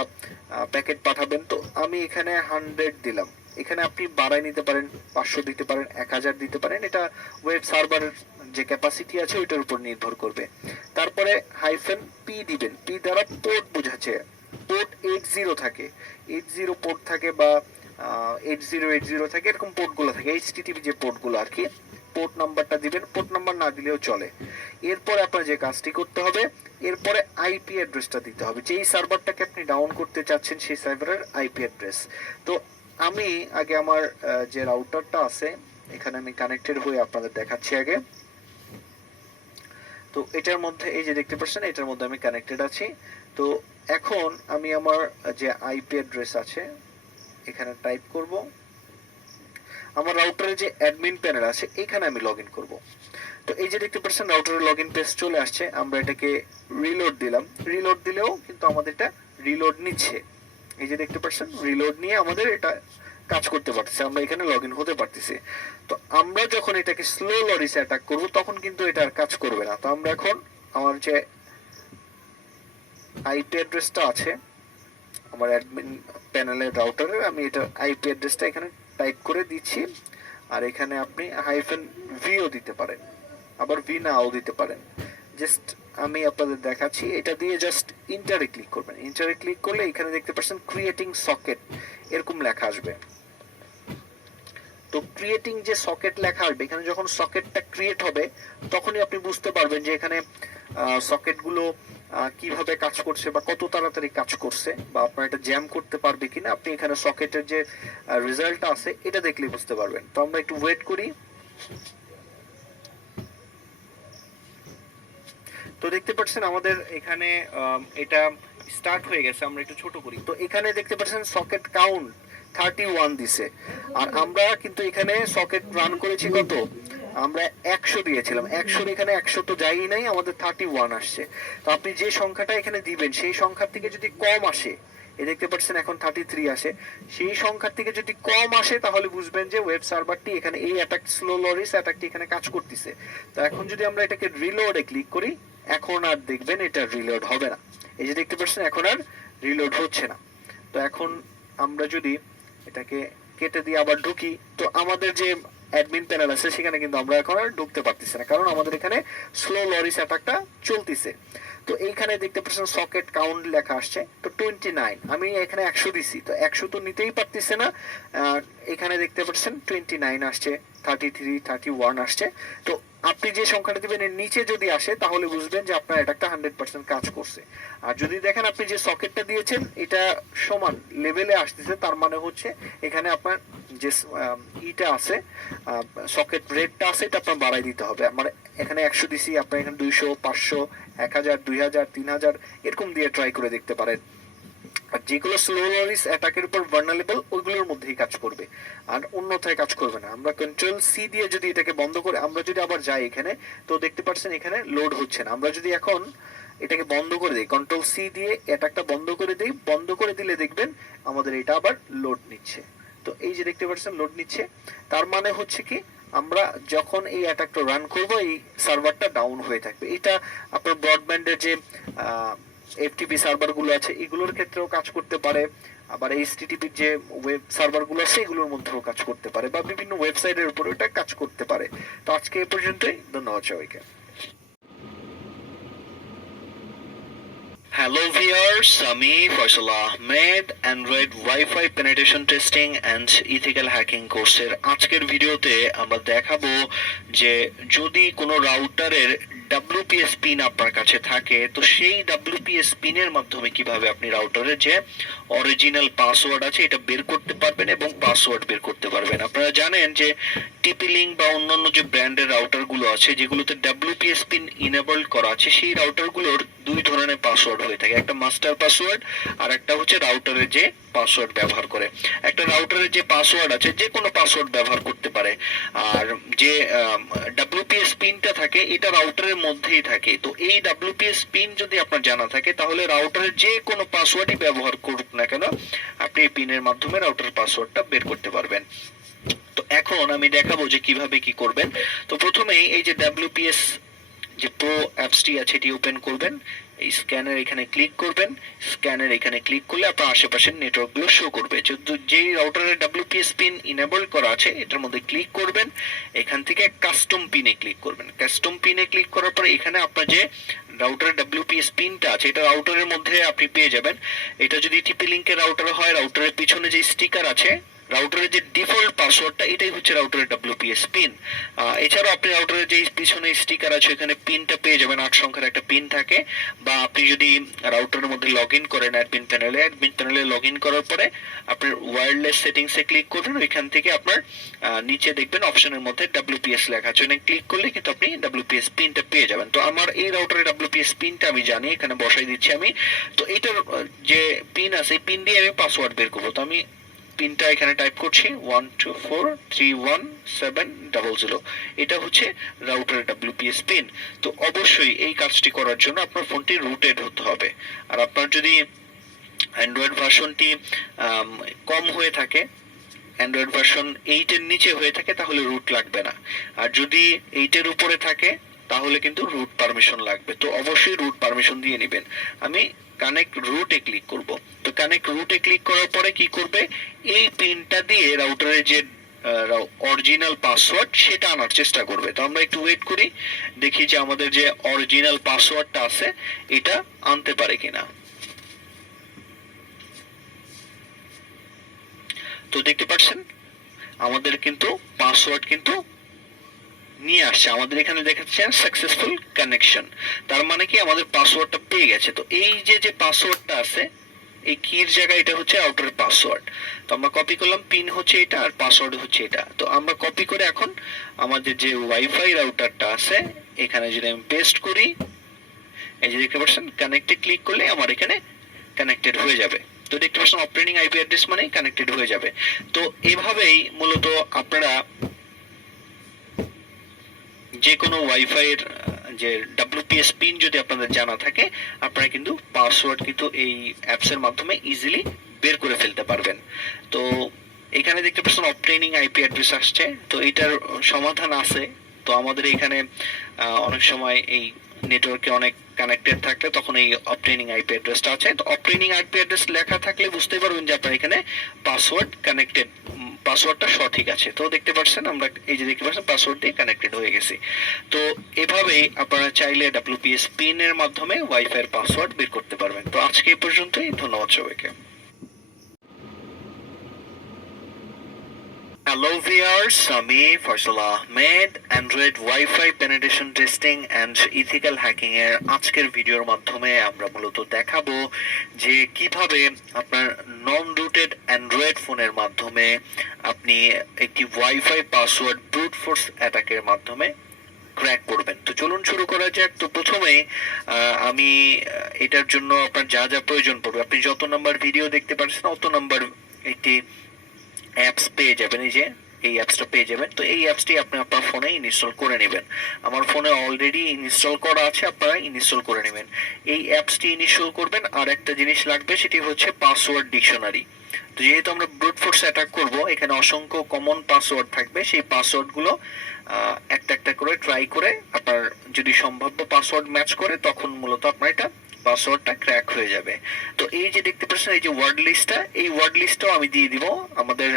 প্যাকেট পাঠাবেন। তো আমি এখানে 100 দিলাম। এখানে আপনি বাড়াই নিতে পারেন, 500 দিতে পারেন, 1000 দিতে পারেন, এটা ওয়েব সার্ভারের যে ক্যাপাসিটি আছে ওইটার উপর নির্ভর করবে। তারপরে -p দিবেন। পি দ্বারা পোর্ট বোঝাচ্ছে, পোর্ট 80 থাকে, 80 পোর্ট থাকে বা 8080 থাকে, এরকম পোর্টগুলো থাকে, এইচটিটিপি যে পোর্টগুলো আর কি, পোর্ট নাম্বারটা দিবেন, পোর্ট নাম্বার না দিলেও চলে। এরপরে আপনার যে কাজটি করতে হবে, এরপরে আইপি অ্যাড্রেসটা দিতে হবে, যেই সার্ভারটাকে আপনি ডাউন করতে চাচ্ছেন সেই সার্ভারের আইপি অ্যাড্রেস। তো আমি আগে আমার যে রাউটারটা আছে এখানে আমি কানেক্টেড হয়ে আপনাদের দেখাচ্ছি আগে। তো এটার মধ্যে এই যে দেখতে পাচ্ছেন এটার মধ্যে আমি কানেক্টেড আছি। তো এখন আমি আমার যে আইপি অ্যাড্রেস আছে এখানে টাইপ করব, আমার রাউটারে যে অ্যাডমিন প্যানেল আছে এখানে আমি লগ ইন করবো। তো এই যে দেখতে পাচ্ছেন রাউটারের লগ ইন পেজ চলে আসছে, আমরা এটাকে রিলোড দিলাম, রিলোড দিলেও কিন্তু আমাদের এটা রিলোড নিচ্ছে। এই যে দেখতে পাচ্ছেন রিলোড নিয়ে আমাদের এটা কাজ করতে পারতেছে, আমরা এখানে লগ ইন হতে পারতেছি। তো আমরা যখন এটাকে স্লো লরিসে অ্যাটাক করব তখন কিন্তু এটা আর কাজ করবে না। তো আমরা এখন আমার যে আইপি অ্যাড্রেসটা আছে আমার অ্যাডমিন প্যানেলের রাউটারের, আমি এটা আইপি অ্যাড্রেসটা এখানে টাইপ করে দিচ্ছি। আর এখানে আপনি হাইফেন ভিও দিতে পারেন, আবার ভি নাও দিতে পারেন। জাস্ট আমি আপনাদের দেখাচ্ছি, এটা দিয়ে জাস্ট ইন্টারে ক্লিক করবেন। ইন্টারে ক্লিক করলে এখানে দেখতে পাচ্ছেন ক্রিয়েটিং সকেট এরকম লেখা আসবে। তো ক্রিয়েটিং যে সকেট লেখা আসবে, এখানে যখন সকেটটা ক্রিয়েট হবে তখনই আপনি বুঝতে পারবেন যে এখানে সকেটগুলো কিভাবে কাজ করছে বা কত তাড়াতাড়ি কাজ করছে, বা আপনার এটা জ্যাম করতে পারবে কিনা আপনি এখানে সকেটের যে রেজাল্টটা আছে এটা দেখলে বুঝতে পারবেন। তো আমরা একটু ওয়েট করি। তো দেখতে পাচ্ছেন আমাদের এখানে এটা স্টার্ট হয়ে গেছে, আমরা একটু ছোট করি। তো এখানে দেখতে পাচ্ছেন সকেট কাউন্ট 31 দিছে, আর আমরা কিন্তু এখানে সকেট রান করেছি কত, আমরা 100 দিয়েছিলাম, 100 এখানে 100 তো যাই নাই, আমাদের 31 আসছে। তো আপনি যে সংখ্যাটা এখানে দিবেন সেই সংখ্যার থেকে যদি কম আসে, এই দেখতে পাচ্ছেন এখন 33 আসে, সেই সংখ্যার থেকে যদি কম আসে তাহলে বুঝবেন যে ওয়েব সার্ভারটি এখানে এই অ্যাটাক স্লো লরিস অ্যাটাকটি এখানে কাজ করতেছে। তো এখন যদি আমরা এটাকে রিলোডে ক্লিক করি, এখন আর দেখবেন এটা রিলোড হবে না। এই যে দেখতে পাচ্ছেন এখন আর রিলোড হচ্ছে না। তো এখন আমরা যদি এটাকে কেটে দিয়ে আবার ঢুকি, তো আমাদের যে অ্যাডমিন প্যানেল আছে সেখানে কিন্তু আমরা এখন আর ঢুকতে পারতেছি না, কারণ আমাদের এখানে স্লো লরিস অ্যাটাকটা চলতেছে। তো এইখানে দেখতে পাচ্ছেন সকেট কাউন্ট লেখা আসছে, তো 29, আমি এখানে 100 দিছি, তো 100 তো নিতেই পারতেছে না, এখানে দেখতে পাচ্ছেন 29 আসছে, 33 31 আসছে। তো আপনি যে সংখ্যাটা দিবেন এর নিচে যদি আসে তাহলে বুঝবেন যে আপনার অ্যাটাকটা 100% কাজ করছে। আর যদি দেখেন আপনি যে সকেটটা দিয়েছেন এটা সমান লেভেলে আসতেছে, তার মানে হচ্ছে এখানে আপনার যে ইটা আছে সকেট রেটটা আছে এটা আপনার বাড়াই দিতে হবে। আমার এখানে 100 দিছি, আপনার এখানে 200 500 1000 2000 3000 এরকম দিয়ে ট্রাই করে দেখতে পারেন। আর যেগুলো স্লো লরিস অ্যাটাকের উপর ভালনারেবল ওইগুলোর মধ্যেই কাজ করবে, আর অন্যথায় কাজ করবে না। আমরা কন্ট্রোল সি দিয়ে যদি এটাকে বন্ধ করে আমরা যদি আবার যাই এখানে, তো দেখতে পাচ্ছেন এখানে লোড হচ্ছে না। আমরা যদি এখন এটাকে বন্ধ করে দিই, কন্ট্রোল সি দিয়ে অ্যাটাকটা বন্ধ করে দিই, বন্ধ করে দিলে দেখবেন আমাদের এটা আবার লোড নিচ্ছে। তো এই যে দেখতে পাচ্ছেন লোড নিচ্ছে, তার মানে হচ্ছে কি আমরা যখন এই অ্যাটাকটা রান করব এই সার্ভারটা ডাউন হয়ে থাকবে। এটা আপনার ব্রডব্যান্ডের যে এফটিপি সার্ভার গুলো আছে এগুলোর ক্ষেত্রেও কাজ করতে পারে, আবার এইচটিটিপির যে ওয়েব সার্ভার গুলো আছে এগুলোর মধ্যেও কাজ করতে পারে, বা বিভিন্ন ওয়েবসাইটের উপর এটা কাজ করতে পারে। তো আজকে এ পর্যন্তই, ধন্যবাদ সবাইকে। Hello viewers, আমি Faisal Ahmed Android wifi penetration testing and ethical hacking কোর্সের আজকের ভিডিওতে আমরা দেখাবো যে যদি কোনো রাউটারের WPS পিন আপনার কাছে থাকে তো সেই WPS পিনের মাধ্যমে কিভাবে আপনি রাউটারের যে অরিজিনাল পাসওয়ার্ড আছে এটা বের করতে পারবেন এবং পাসওয়ার্ড বের করতে পারবেন। আপনারা জানেন যে টিপি-লিঙ্ক বা অন্যান্য যে ব্র্যান্ডের রাউটারগুলো আছে যেগুলোতে WPS পিন ইনেবল করা আছে সেই রাউটারগুলোর দুই ধরনের পাসওয়ার্ড হয়ে থাকে, একটা মাস্টার পাসওয়ার্ড আর একটা হচ্ছে রাউটারের যে পাসওয়ার্ড ব্যবহার করে। একটা রাউটারের যে পাসওয়ার্ড আছে যে কোনো পাসওয়ার্ড ব্যবহার করতে পারে, আর যে WPS পিনটা থাকে এটা রাউটারের মধ্যেই থাকে। তো এই WPS পিন যদি আপনার জানা থাকে তাহলে রাউটারের যে কোনো পাসওয়ার্ডই ব্যবহার করুক না কেন আপনি এই পিনের মাধ্যমে রাউটার পাসওয়ার্ডটা বের করতে পারবেন। তো এখন আমি দেখাবো যে কিভাবে কি করবেন। তো প্রথমেই এই যে WPS যে প্রো অ্যাপসটি আছে এটি ওপেন করবেন, এই স্ক্যানের এখানে ক্লিক করবেন, স্ক্যানের এখানে ক্লিক করলে আপনার আশেপাশের নেটওয়ার্কগুলো শো করবে। যেই রাউটারের WPS পিন ইনেবল করা আছে এটার মধ্যে ক্লিক করবেন, এখান থেকে কাস্টম পিনে ক্লিক করবেন। কাস্টম পিনে ক্লিক করার পরে এখানে আপনার যে রাউটারের WPS পিনটা আছে এটা রাউটারের মধ্যে আপনি পেয়ে যাবেন। এটা যদি টিপি লিঙ্কের রাউটার হয় রাউটারের পিছনে যে স্টিকার আছে রাউটারের যে ডিফল্ট পাসওয়ার্ডটা এটাই হচ্ছে রাউটারের WPS পিন। এছাড়াও আপনি রাউটারের যে পিছনে স্টিকার আছে এখানে পিনটা পেয়ে যাবেন, 8 সংখ্যার একটা পিন থাকে। বা আপনি যদি রাউটারের মধ্যে লগ ইন করেন অ্যাডমিন প্যানেলে লগ ইন করার পরে আপনার ওয়্যারলেস সেটিংসে ক্লিক করবেন, ওইখান থেকে আপনার নিচে দেখবেন অপশনের মধ্যে WPS লেখা আছে, ওখানে ক্লিক করলে কিন্তু আপনি WPS পিনটা পেয়ে যাবেন। তো আমার এই রাউটারের WPS পিনটা আমি জানি, এখানে বসাই দিচ্ছি আমি। তো এটার যে পিন আছে এই পিন দিয়ে আমি পাসওয়ার্ড বের করবো। তো আমি পিনটা এখানে টাইপ করছি 12431700। এটা হচ্ছে রাউটারের WPS পিন। তো অবশ্যই এই কাজটি করার জন্য আপনার ফোনটি রুটেড হতে হবে। আর আপনার যদি অ্যান্ড্রয়েড ভার্সনটি কম হয়ে থাকে, অ্যান্ড্রয়েড ভার্সন 8 এর নিচে হয়ে থাকে, তাহলে রুট লাগবে না। আর যদি 8 এর উপরে থাকে তাহলে কিন্তু রুট পারমিশন লাগবে। তো অবশ্যই রুট পারমিশন দিয়ে নেবেন। আমি কানেক্ট রুটে ক্লিক করব। তো কানেক্ট রুটে ক্লিক করার পরে কি করবে, এই পিনটা দিয়ে রাউটারের যে অরিজিনাল পাসওয়ার্ড সেটা আনার চেষ্টা করবে। তো আমরা একটু ওয়েট করি, দেখি যে আমাদের যে অরিজিনাল পাসওয়ার্ডটা আছে এটা আনতে পারে কিনা। তো দেখতে পাচ্ছেন আমাদের কিন্তু পাসওয়ার্ড কিন্তু নিয়ে আসছে, আমাদের এখানে দেখাচ্ছে সাকসেসফুল কানেকশন। তার মানে কি আমাদের পাসওয়ার্ডটা পেয়ে গেছে। তো এই যে পাসওয়ার্ডটা আছে এই কির জায়গায় এটা হচ্ছে আউটারের পাসওয়ার্ড। তো আমরা কপি করলাম, পিন হচ্ছে এটা আর পাসওয়ার্ড হচ্ছে এটা। তো আমরা কপি করে এখন আমাদের যে ওয়াইফাই রাউটারটা আছে এখানে যদি আমি পেস্ট করি, এই যে দেখতে পাচ্ছেন কানেক্টে ক্লিক করলে আমার এখানে কানেক্টেড হয়ে যাবে। তো দেখতে পাচ্ছেন অপারেটিং আইপি অ্যাড্রেস মানে কানেক্টেড হয়ে যাবে। তো এভাবেই মূলত আপনারা যে কোনো ওয়াইফাই এর যে WPS পিন যদি আপনাদের জানা থাকে আপনারা কিন্তু পাসওয়ার্ড কিন্তু এই অ্যাপস এর মাধ্যমে ইজিলি বের করে ফেলতে পারবেন। তো এখানে দেখতে পাচ্ছেন অবটেইনিং আইপি অ্যাড্রেস আসছে, তো এটার সমাধান আছে। তো আমাদের এখানে অনেক সময় এই নেটওয়ার্কে অনেক কানেক্টেড থাকলে তখন এই অবটেইনিং আইপি অ্যাড্রেসটা আছে। তো অবটেইনিং আইপি অ্যাড্রেস লেখা থাকলে বুঝতে পারবেন যে আপনার এখানে পাসওয়ার্ড কানেক্টেড, পাসওয়ার্ডটা সঠিক আছে। তো দেখতে পাচ্ছেন আমরা এই যে দেখতে পাচ্ছেন পাসওয়ার্ড দিয়ে কানেক্টেড হয়ে গেছি। তো এভাবেই আপনারা চাইলে WPS পিন এর মাধ্যমে ওয়াইফাই এর পাসওয়ার্ড বের করতে পারবেন। তো আজকে এই পর্যন্তই, ধন্যবাদ সবাইকে। হ্যালো ভিউয়ার্স, আমি Faisal Ahmed Android wifi penetration testing and ethical hacking এর আজকের ভিডিওর মাধ্যমে আমরা মূলত দেখাবো যে কিভাবে আপনার নন রুটেড অ্যান্ড্রয়েড ফোনের মাধ্যমে আপনি একটি ওয়াইফাই পাসওয়ার্ড ব্রুট ফোর্স অ্যাটাকের মাধ্যমে ক্র্যাক করবেন। তো চলুন শুরু করা যাক। তো প্রথমে আমি এটার জন্য আপনার যা যা প্রয়োজন পড়বে, আপনি যত নাম্বার ভিডিও দেখতে পাচ্ছেন অত নাম্বার একটি অ্যাপস পেয়ে যাবেন। এই যে এই অ্যাপসটা পেয়ে যাবেন। তো এই অ্যাপসটি আপনি আপনার ফোনে ইনস্টল করে নেবেন। আমার ফোনে অলরেডি ইনস্টল করা আছে, আপনারা ইনস্টল করে নেবেন। এই অ্যাপসটি ইনস্টল করবেন। আর একটা জিনিস লাগবে, সেটি হচ্ছে পাসওয়ার্ড ডিকশনারি। তো যেহেতু আমরা ব্রুট ফোর্স অ্যাটাক করব, এখানে অসংখ্য কমন পাসওয়ার্ড থাকবে। সেই পাসওয়ার্ডগুলো একটা একটা করে ট্রাই করে আপনার যদি সম্ভাব্য পাসওয়ার্ড ম্যাচ করে তখন মূলত আপনার এটা পাসওয়ার্ডটা ক্র্যাক হয়ে যাবে। তো এই যে দেখতে পাচ্ছেন এই যে ওয়ার্ড লিস্টটা, এই ওয়ার্ড লিস্টটাও আমি দিয়ে দিব। আমাদের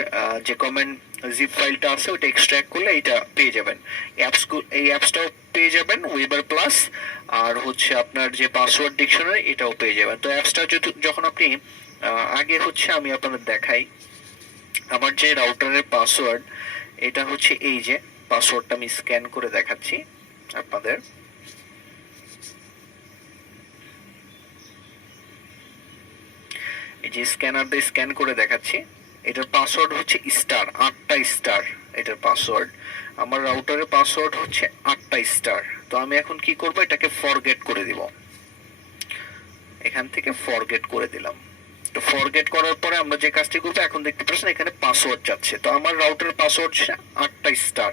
যে কমেন্ট জিপ ফাইলটা আছে ওটা এক্সট্রাক্ট করলে এটা পেয়ে যাবেন। এই অ্যাপসটাও পেয়ে যাবেন, ওয়েবার প্লাস, আর হচ্ছে আপনার যে পাসওয়ার্ড ডিকশনারি এটাও পেয়ে যাবেন। তো অ্যাপসটা যখন আপনি আগে হচ্ছে আমি আপনাদের দেখাই আমার যে রাউটারের পাসওয়ার্ড, এটা হচ্ছে এই যে পাসওয়ার্ডটা আমি স্ক্যান করে দেখাচ্ছি আপনাদের। এই যে স্ক্যানার দিয়ে স্ক্যান করে দেখাচ্ছি। এটার পাসওয়ার্ড হচ্ছে স্টার, 8টা স্টার এটার পাসওয়ার্ড। আমার রাউটারের পাসওয়ার্ড হচ্ছে 8টা স্টার। তো আমি এখন কি করব, এটাকে ফরগেট করে দিব। এখান থেকে ফরগেট করে দিলাম। তো ফরগেট করার পরে আমরা যে কাজটি করবো, এখন দেখতে পাচ্ছেন এখানে পাসওয়ার্ড যাচ্ছে। তো আমার রাউটারের পাসওয়ার্ড হচ্ছে 8টা স্টার।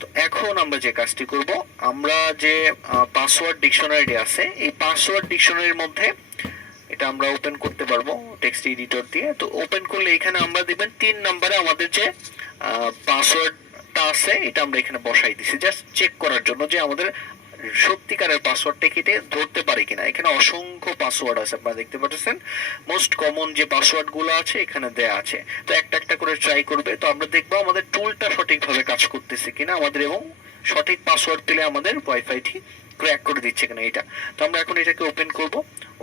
তো এখন আমরা যে কাজটি করব, আমরা যে পাসওয়ার্ড ডিকশনারি আছে এই পাসওয়ার্ড ডিকশনারির মধ্যে এটা আমরা ওপেন করতে পারবো টেক্সট এডিটর দিয়ে। তো ওপেন করলে এখানে আমরা দেখবেন 3 নম্বরে আমাদের যে পাসওয়ার্ডটা আছে এটা আমরা এখানে বসাই দিছি জাস্ট চেক করার জন্য যে আমাদের সত্যিকারের পাসওয়ার্ডটা কেটে ধরতে পারি কিনা। এখানে অসংখ্য পাসওয়ার্ড আছে, আপনারা দেখতে পাচ্ছেন মোস্ট কমন যে পাসওয়ার্ড গুলো আছে এখানে দেয়া আছে। তো একটা একটা করে ট্রাই করবে। তো আমরা দেখবো আমাদের টুলটা সঠিকভাবে কাজ করতেছে কিনা আমাদের, এবং সঠিক পাসওয়ার্ড পেলে আমাদের ওয়াইফাইটি ক্র্যাক করে দিচ্ছে কিনা এটা। তো আমরা এখন এটাকে ওপেন করব।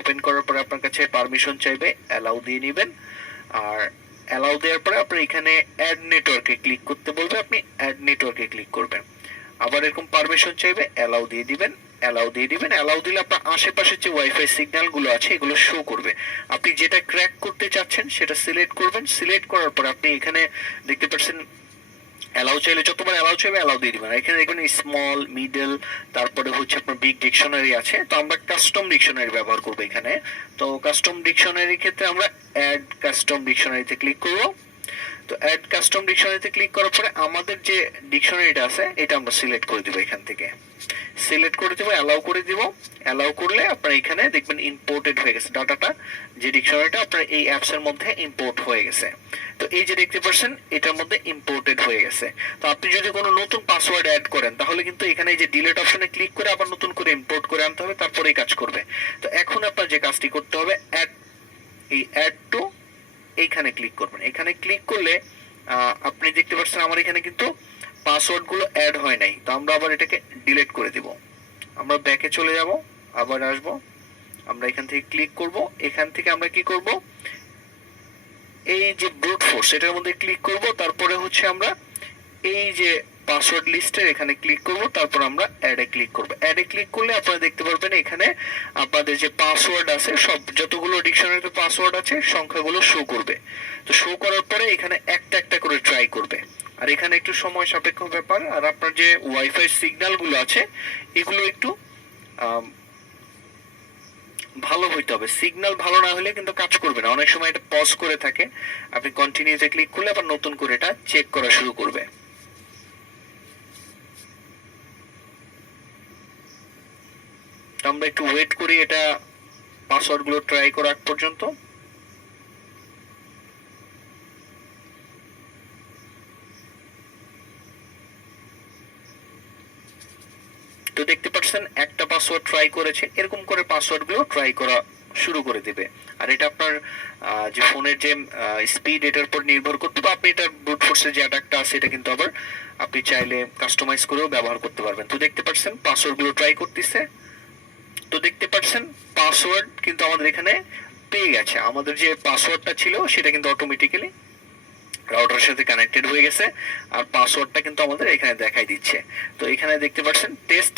ওপেন করার পরে আপনার কাছে পারমিশন চাইবে, অ্যালাউ দিয়ে নেবেন। আর অ্যালাউ দেওয়ার পরে আপনার এখানে অ্যাড নেটওয়ার্কে ক্লিক করতে বলবে, আপনি অ্যাড নেটওয়ার্কে ক্লিক করবেন। আবার এরকম পারমিশন চাইবে, অ্যালাউ দিয়ে দিবেন, অ্যালাউ দিয়ে দিবেন। অ্যালাউ দিলে আপনার আশেপাশে যে ওয়াইফাই সিগন্যালগুলো আছে এগুলো শো করবে। আপনি যেটা ক্র্যাক করতে চাচ্ছেন সেটা সিলেক্ট করবেন। সিলেক্ট করার পর আপনি এখানে দেখতে পাচ্ছেন অ্যালাউ চাইলে যতবার অ্যালাউ চাইবে অ্যালাউ দিয়ে দিবেন। এখানে দেখবেন স্মল, মিডল, তারপরে হচ্ছে আপনার বিগ ডিকশনারি আছে। তো আমরা কাস্টম ডিকশনারি ব্যবহার করবো এখানে। তো কাস্টম ডিকশনারির ক্ষেত্রে আমরা অ্যাড কাস্টম ডিকশনারিতে ক্লিক করবো। তো অ্যাড কাস্টম ডিকশনারিতে ক্লিক করার পরে আমাদের যে ডিকশনারিটা আছে এটা আমরা সিলেক্ট করে দিব। এখান থেকে সিলেক্ট করে দিব, অ্যালাউ করে দিব। অ্যালাউ করলে আপনার এখানে দেখবেন ইম্পোর্টেড হয়ে গেছে ডাটাটা, যে ডিকশনারিটা আপনার এই অ্যাপস এর মধ্যে ইম্পোর্ট হয়ে গেছে। তো এই যে দেখতে পাচ্ছেন এটার মধ্যে ইম্পোর্টেড হয়ে গেছে। তো আপনি যদি কোনো নতুন পাসওয়ার্ড অ্যাড করেন তাহলে কিন্তু এখানে এই যে ডিলিট অপশনে ক্লিক করে আবার নতুন করে ইম্পোর্ট করে আনতে হবে, তারপরেই কাজ করবে। তো এখন আপনার যে কাজটি করতে হবে, অ্যাড টু এইখানে ক্লিক করবেন। এখানে ক্লিক করলে আপনি দেখতে পাচ্ছেন আমার এখানে কিন্তু পাসওয়ার্ড গুলো অ্যাড হয় নাই। তো আমরা আবার এটাকে ডিলিট করে দিব। আমরা ব্যাকে চলে যাব, আবার আসব, আমরা এখান থেকে ক্লিক করব। এখান থেকে আমরা কি করব, এই যে ব্রুট ফোর্স এটার মধ্যে ক্লিক করব। তারপরে হচ্ছে আমরা এই যে পাসওয়ার্ড লিস্টের এখানে ক্লিক করব, তারপর আমরা অ্যাডে ক্লিক করব। অ্যাডে ক্লিক করলে আপনারা দেখতে পারবেন এখানে আপনাদের যে পাসওয়ার্ড আছে সব যতগুলো ডিকশনারিতে পাসওয়ার্ড আছে সংখ্যাগুলো শো করবে। তো শো করার পরে এখানে একটা একটা করে ট্রাই করবে। আর এখানে একটু সময় সাপেক্ষ ব্যাপার। আর আপনার যে ওয়াইফাই সিগন্যাল গুলো আছে এগুলো একটু ভালো হইতে হবে। সিগন্যাল ভালো না হলে কিন্তু কাজ করবে না। অনেক সময় এটা পজ করে থাকে। আপনি কন্টিনিউতে ক্লিক করলে আবার নতুন করে এটা চেক করা শুরু করবে। আমরা একটু ওয়েট করি এটা পাসওয়ার্ড গুলো ট্রাই করা আগ পর্যন্ত। তো দেখতে পাচ্ছেন একটা পাসওয়ার্ড ট্রাই করেছে, এরকম করে পাসওয়ার্ড গুলো ট্রাই করা শুরু করে দিবে। আর এটা আপনার যে ফোনের যে স্পিড এটার উপর নির্ভর করতে পারে। আপনি এটার ব্রুট ফোর্সের যে অ্যাটাকটা আছে এটা কিন্তু আবার আপনি চাইলে কাস্টমাইজ করেও ব্যবহার করতে পারবেন। তো দেখতে পাচ্ছেন পাসওয়ার্ড গুলো ট্রাই করতেছে। তো দেখতে পাচ্ছেন পাসওয়ার্ড কিন্তু আমাদের এখানে পেয়ে গেছে। আমাদের যে পাসওয়ার্ডটা ছিল সেটা কিন্তু অটোমেটিক্যালি রাউটারের সাথে কানেক্টেড হয়ে গেছে। আর পাসওয়ার্ডটা কিন্তু আমাদের এখানে দেখাই দিচ্ছে। তো এখানে দেখতে পাচ্ছেন টেস্ট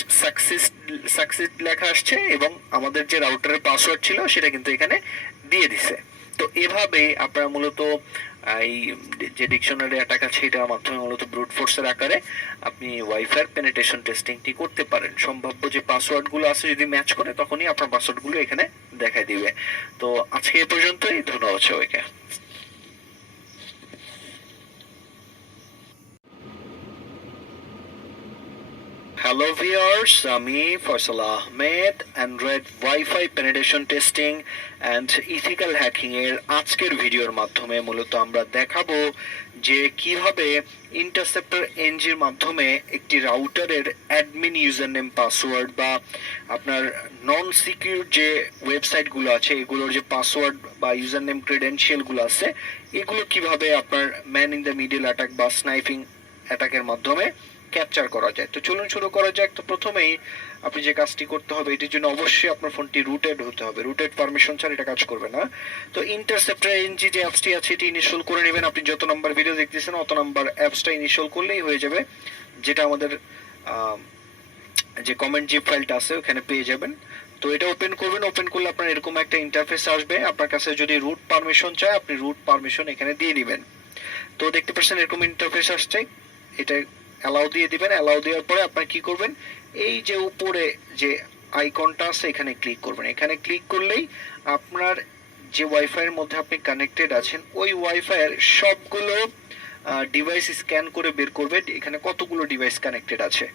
সাকসেস লেখা আসছে এবং আমাদের যে রাউটারের পাসওয়ার্ড ছিল সেটা কিন্তু এখানে দিয়ে দিছে। তো এভাবে আপনারা মূলত এই যে ডিকশনারি অ্যাটাক আছে এটার মাধ্যমে মূলত ব্রুট ফোর্সের আকারে আপনি ওয়াইফাই পেনিট্রেশন টেস্টিংটি করতে পারেন। সম্ভাব্য যে পাসওয়ার্ড গুলো আছে যদি ম্যাচ করে তখনই আপনার পাসওয়ার্ড গুলো এখানে দেখাই দিবে। তো আজকে এই পর্যন্তই, ধন্যবাদ সবাইকে। হ্যালো ভিউয়ার্স, আমি Faisal Ahmed Android wifi penetration testing and ethical hacking এর আজকের ভিডিওর মাধ্যমে মূলত আমরা দেখাবো যে কিভাবে ইন্টারসেপ্টর এনজির মাধ্যমে একটি রাউটারের অ্যাডমিন ইউজার নেম পাসওয়ার্ড বা আপনার নন সিকিউর যে ওয়েবসাইটগুলো আছে এগুলোর যে পাসওয়ার্ড বা ইউজার নেম ক্রেডেনশিয়ালগুলো আছে এগুলো কিভাবে আপনার man in the middle attack বা স্নাইপিং অ্যাটাকের মাধ্যমে ক্যাপচার করা যায়। তো চলুন শুরু করা যাক। তো প্রথমেই আপনি যে কাজটি করতে হবে এটির জন্য অবশ্যই আপনার ফোনটি রুটেড হতে হবে। রুটেড পারমিশন ছাড়া এটা কাজ করবে না। তো ইন্টারসেপ্টর এনজি যে অ্যাপসটি আছে এটি ইনস্টল করে নেবেন। আপনি যত নাম্বার ভিডিও দেখতেছেন অত নাম্বার অ্যাপসটা ইনস্টল করলেই হয়ে যাবে, যেটা আমাদের যে কমেন্ট জিপ ফাইলটা আছে ওখানে পেয়ে যাবেন। তো এটা ওপেন করবেন। ওপেন করলে আপনার এরকম একটা ইন্টারফেস আসবে। আপনার কাছে যদি রুট পারমিশন চায় আপনি রুট পারমিশন এখানে দিয়ে দিবেন। তো দেখতে পাচ্ছেন এরকম ইন্টারফেস আসছে, এটা অ্যালাউ দিয়ে দিবেন। অ্যালাউ দেওয়ার পরে আপনার কি করবেন, এই যে উপরে যে আইকনটা আছে এখানে ক্লিক করবেন। এখানে ক্লিক করলেই আপনার যে ওয়াইফাই এর মধ্যে আপনি কানেক্টেড আছেন ওই ওয়াইফাই এর সবগুলো ডিভাইস স্ক্যান করে বের করবে এখানে কতগুলো ডিভাইস কানেক্টেড আছে।